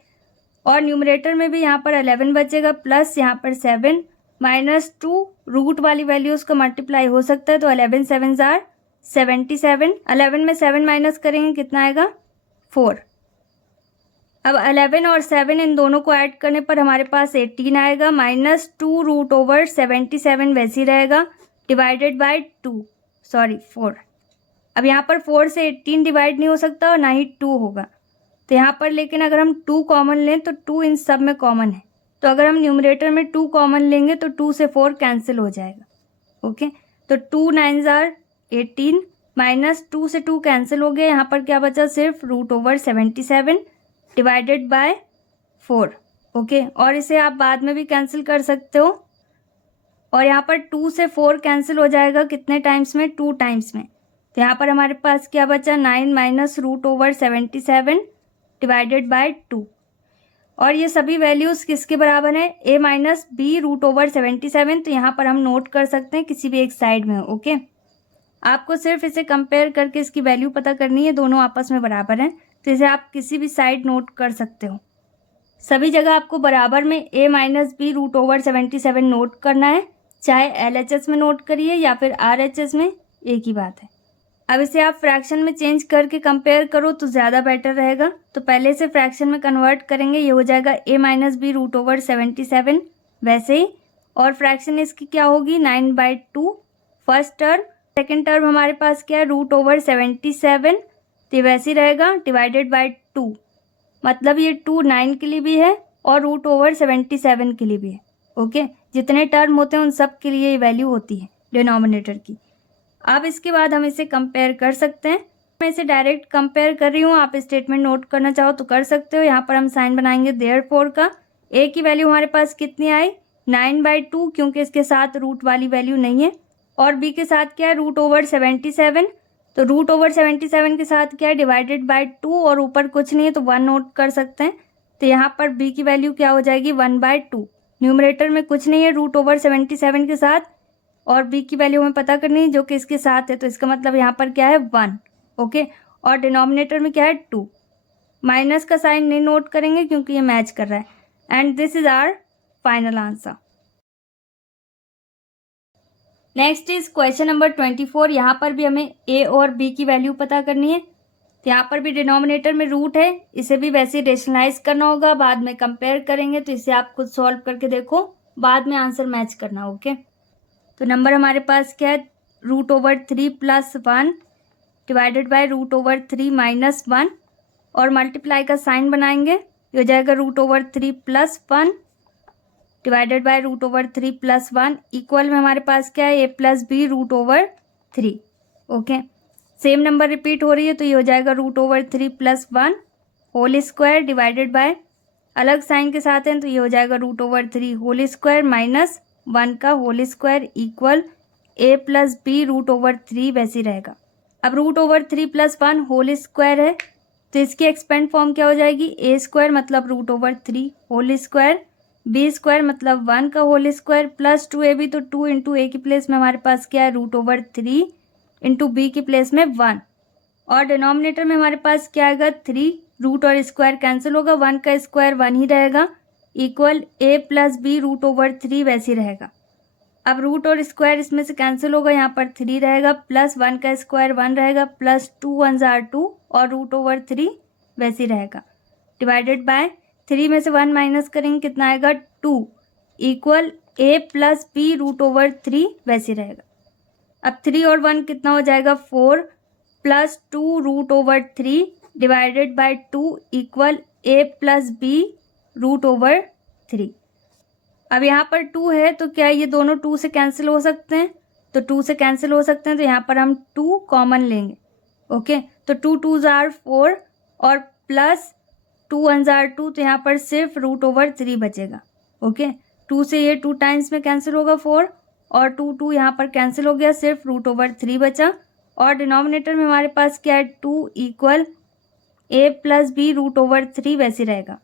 और न्यूमरेटर में भी यहाँ पर 11 बचेगा प्लस यहाँ पर 7 माइनस 2 रूट वाली वैल्यूज का मल्टीप्लाई हो सकता है, तो 11 7 जार 77। 11 में 7 माइनस करेंगे कितना आएगा, 4। अब 11 और 7 इन दोनों को ऐड करने पर हमारे पास 18 आएगा, माइनस 2 √77 वैसे ही रहेगा डिवाइडेड बाय 4। अब यहाँ पर 4 से 18 डिवाइड नहीं हो सकता और ना ही 2 होगा, तो यहाँ पर लेकिन अगर हम 2 कॉमन लें तो 2 इन सब में कॉमन है, तो अगर हम न्यूमरेटर में 2 कॉमन लेंगे तो 2 से 4 कैंसिल हो जाएगा। ओके, तो 2 9 जार 18 माइनस 2 से 2 कैंसिल हो गया, यहाँ पर क्या बचा, सिर्फ √77 डिवाइडेड बाय 4। ओके, और इसे आप बाद में भी कैंसिल कर सकते हो, और यहाँ पर 2 से 4 कैंसिल हो जाएगा कितने टाइम्स में, 2 टाइम्स में, तो यहाँ पर हमारे पास क्या बचा, 9 माइनस √77 डिवाइडेड बाय 2। और ये सभी वैल्यूज़ किसके बराबर है, a माइनस बी √77, तो यहाँ पर हम नोट कर सकते हैं किसी भी एक साइड में। ओके, आपको सिर्फ इसे कंपेयर करके इसकी वैल्यू पता करनी है, दोनों आपस में बराबर हैं, तो इसे आप किसी भी साइड नोट कर सकते हो। सभी जगह आपको बराबर में a माइनस बी √77 नोट करना है, चाहे LHS में नोट करिए या फिर RHS में, एक ही बात है। अब इसे आप फ्रैक्शन में चेंज करके कंपेयर करो तो ज़्यादा बेटर रहेगा, तो पहले से फ्रैक्शन में कन्वर्ट करेंगे, ये हो जाएगा a माइनस बी √77 वैसे ही, और फ्रैक्शन इसकी क्या होगी, 9/2 फर्स्ट टर्म, सेकेंड टर्म हमारे पास क्या है, √77, तो वैसे ही रहेगा डिवाइडेड बाय 2, मतलब ये 2 9 के लिए भी है और √77 के लिए भी है। ओके, जितने टर्म होते हैं उन सब के लिए ये वैल्यू होती है डिनोमिनेटर की। अब इसके बाद हम इसे कंपेयर कर सकते हैं, मैं इसे डायरेक्ट कंपेयर कर रही हूँ, आप स्टेटमेंट नोट करना चाहो तो कर सकते हो। यहाँ पर हम साइन बनाएंगे देयरफॉर का। a की वैल्यू हमारे पास कितनी आई, 9/2, क्योंकि इसके साथ रूट वाली वैल्यू नहीं है, और b के साथ क्या है, √77, तो √77 के साथ क्या है, डिवाइडेड बाय 2, और ऊपर कुछ नहीं है तो 1 नोट कर सकते हैं, तो यहाँ पर b की वैल्यू क्या हो जाएगी, 1/2। न्यूमरेटर में कुछ नहीं है √77 के साथ, और b की वैल्यू हमें पता करनी है जो कि इसके साथ है, तो इसका मतलब यहाँ पर क्या है, 1। ओके, और डिनोमिनेटर में क्या है, 2। माइनस का साइन नहीं नोट करेंगे क्योंकि ये मैच कर रहा है, and this is our final answer. Next is question number 24। यहाँ पर भी हमें a और b की वैल्यू पता करनी है, तो यहाँ पर भी डिनोमिनेटर में रूट है, इसे भी वैसे रेशनलाइज करना होगा, बाद में कंपेयर करेंगे, तो इसे आप खुद सॉल्व करके देखो, बाद में आंसर मैच करना। ओके, तो नंबर हमारे पास क्या है, √3 + 1 divided by root over 3 minus 1 और मल्टीप्लाई का साइन बनाएंगे, ये हो जाएगा root over 3 plus 1 divided by root over 3 plus 1 equal में हमारे पास क्या है, A plus B root over 3। Okay, same number repeat हो रही है तो ये हो जाएगा root over 3 plus 1 whole square divided by, अलग साइन के साथ हैं तो ये हो जाएगा root over 3 whole square minus 1 का whole square equal a plus B root over 3 वैसे ही रहेगा। अब root over 3 plus 1 whole square है तो इसकी एक्सपेंड फॉर्म क्या हो जाएगी, ए स्क्वायर मतलब root over 3 whole square, b square मतलब 1 का होल स्क्वायर प्लस 2ab, तो 2 इंटू ए की प्लेस में हमारे पास क्या है रूट ओवर 3 इंटू बी की प्लेस में 1 और डिनोमिनेटर में हमारे पास क्या आएगा 3, रूट और स्क्वायर कैंसिल होगा, 1 का स्क्वायर 1 ही रहेगा equal a plus B root over 3 वैसे ही रहेगा। अब रूट और स्क्वायर इसमें से कैंसिल होगा, यहाँ पर 3 रहेगा प्लस 1 का स्क्वायर 1 रहेगा प्लस 2 1 जार 2 और रूट ओवर 3 वैसे ही रहेगा डिवाइडेड बाय 3 में से 1 माइनस करेंगे कितना आएगा 2 equal a plus B root over 3 वैसे ही रहेगा। अब 3 और 1 कितना हो जाएगा 4 plus 2 root over 3 divided by 2 equal a plus B root over 3। अब यहाँ पर 2 है तो क्या ये दोनों 2 से कैंसिल हो सकते हैं, तो 2 से कैंसिल हो सकते हैं तो यहाँ पर हम 2 कॉमन लेंगे। ओके, तो 2 2 जार 4 और प्लस 2 1 जार 2, तो यहाँ पर सिर्फ रूट ओवर 3 बचेगा। ओके, 2 से ये 2 टाइम्स में कैंसिल होगा 4 और 2 2 यहाँ पर कैंसिल हो गया, सिर्फ रूट ओवर 3 बचा और डिनोमिनेटर में हमारे पास क्या है 2 equal a plus B root over 3 वैसे रहेगा।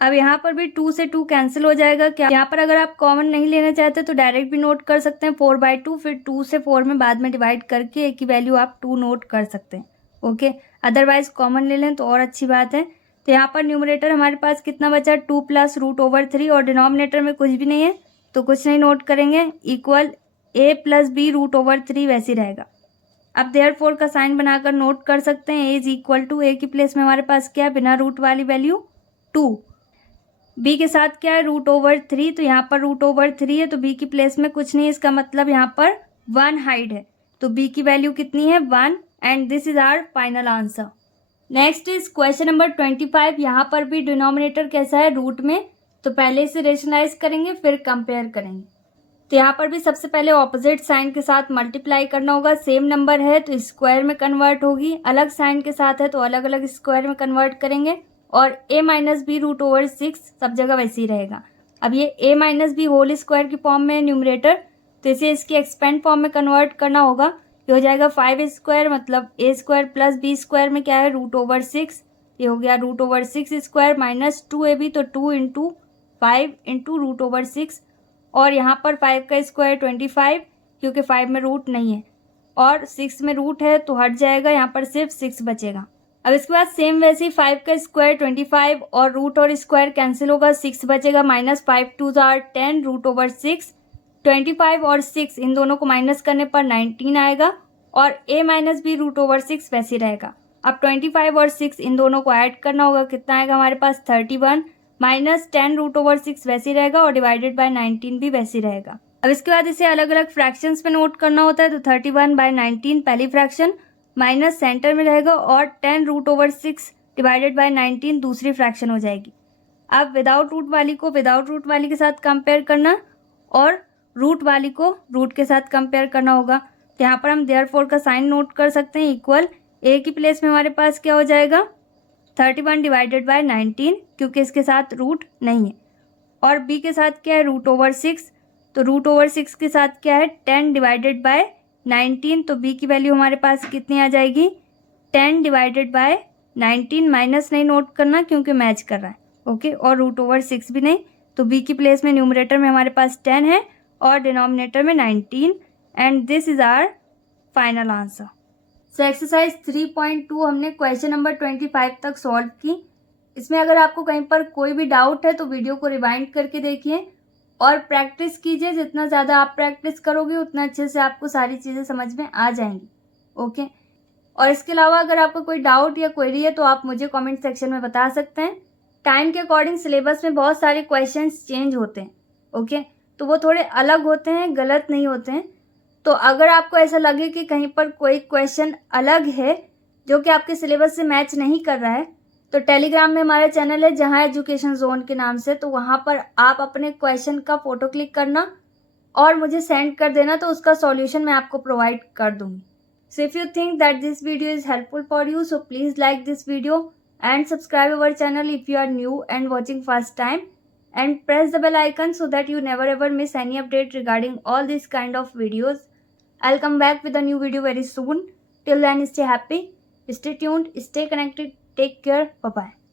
अब यहाँ पर भी 2 से 2 कैंसिल हो जाएगा, क्या यहाँ पर अगर आप कॉमन नहीं लेना चाहते तो डायरेक्ट भी नोट कर सकते हैं 4/2, फिर 2 से 4 में बाद में डिवाइड करके एक की वैल्यू आप 2 नोट कर सकते हैं। ओके, अदरवाइज कॉमन ले लें तो और अच्छी बात है। तो यहाँ पर न्यूमरेटर हमारे पास कितना बचा 2 प्लस रूट ओवर 3 और डिनोमिनेटर में कुछ भी नहीं है तो कुछ नहीं नोट करेंगे equal a plus B root over 3 वैसे ही रहेगा। अब देयरफॉर का साइन बनाकर नोट कर सकते हैं, ए इज इक्वल टू ए की प्लेस में हमारे पास क्या है बिना रूट वाली वैल्यू 2, बी के साथ क्या है रूट ओवर 3, तो यहाँ पर रूट ओवर 3 है तो बी की प्लेस में कुछ नहीं है, इसका मतलब यहाँ पर 1 हाइड है तो बी की वैल्यू कितनी है 1 and this is our final answer. Next is question number 25। यहाँ पर भी डिनोमिनेटर कैसा है रूट में, तो पहले इसे रेशनलाइज करेंगे फिर कंपेयर करेंगे। तो यहाँ पर भी सबसे पहले ऑपोजिट साइन के साथ मल्टीप्लाई करना होगा, सेम नंबर है तो स्क्वायर में कन्वर्ट होगी, अलग साइन के साथ है तो अलग अलग स्क्वायर में कन्वर्ट करेंगे और a minus b root over 6 सब जगह वैसे ही रहेगा। अब ये a minus B whole square की फॉर्म में न्यूमरेटर, तो इसे इसकी एक्सपेंड फॉर्म में कन्वर्ट करना होगा, ये हो जाएगा 5 स्क्वायर मतलब a square plus B square में क्या है रूट ओवर 6, ये हो गया root over 6 square minus 2ab, तो 2 इंटू 5 इंटू रूट ओवर 6 और यहाँ पर 5 का स्क्वायर 25 क्योंकि 5 में रूट नहीं है और 6 में रूट है तो हट जाएगा, यहाँ पर सिर्फ 6 बचेगा। अब इसके बाद सेम वैसे ही 5 का स्क्वायर 25 और रूट और स्क्वायर कैंसिल होगा, 6 बचेगा माइनस 5 2 जार 10 रूट ओवर 6, 25 और 6 इन दोनों को माइनस करने पर 19 आएगा और a minus b root over 6 वैसे ही रहेगा। अब 25 और 6 इन दोनों को ऐड करना होगा, कितना आएगा हमारे पास 31 माइनस 10 रूट ओवर 6 वैसे ही रहेगा और डिवाइडेड बाय 19 भी वैसे ही रहेगा। अब इसके बाद इसे अलग अलग फ्रैक्शंस में नोट करना होता है, तो 31/19 पहली फ्रैक्शन माइनस सेंटर में रहेगा और 10 रूट ओवर 6 डिवाइडेड बाय 19 दूसरी फ्रैक्शन हो जाएगी। अब विदाउट रूट वाली को विदाउट रूट वाली के साथ कंपेयर करना और रूट वाली को रूट के साथ कंपेयर करना होगा। तो यहाँ पर हम देयरफॉर का साइन नोट कर सकते हैं इक्वल ए की प्लेस में हमारे पास क्या हो जाएगा 31 डिवाइडेड बाय 19 क्योंकि इसके साथ रूट नहीं है और बी के साथ क्या है रूट ओवर 6, तो रूट ओवर 6 के साथ क्या है 10 डिवाइडेड बाय 19, तो बी की वैल्यू हमारे पास कितनी आ जाएगी 10 डिवाइडेड बाय 19, माइनस नहीं नोट करना क्योंकि मैच कर रहा है। ओके, और रूट ओवर 6 भी नहीं, तो बी की प्लेस में न्यूमरेटर में हमारे पास 10 है और डिनोमिनेटर में 19 and this is our final answer. So exercise 3.2 हमने क्वेश्चन नंबर 25 तक सॉल्व की। इसमें अगर आपको कहीं पर कोई भी डाउट है तो वीडियो को रिवाइंड करके देखिए और प्रैक्टिस कीजिए, जितना ज़्यादा आप प्रैक्टिस करोगे उतना अच्छे से आपको सारी चीज़ें समझ में आ जाएंगी। ओके, और इसके अलावा अगर आपका कोई डाउट या क्वेरी है तो आप मुझे कमेंट सेक्शन में बता सकते हैं। टाइम के अकॉर्डिंग सिलेबस में बहुत सारे क्वेश्चंस चेंज होते हैं। ओके, तो वो थोड़े अलग होते हैं, गलत नहीं होते हैं, तो अगर आपको ऐसा लगे कि कहीं पर कोई क्वेश्चन अलग है जो कि आपके सिलेबस से मैच नहीं कर रहा है, तो टेलीग्राम में हमारा चैनल है जहां एजुकेशन जोन के नाम से, तो वहां पर आप अपने क्वेश्चन का फोटो क्लिक करना और मुझे सेंड कर देना, तो उसका सॉल्यूशन मैं आपको प्रोवाइड कर दूंगी. So if you think that this video is helpful for you, so please like this video and subscribe our channel if you are new and watching first time, and press the bell icon so that you never ever miss any update regarding all these kind of videos. I'll come back with a new video very soon. Till then, stay happy, stay tuned, stay connected, take care, bye bye.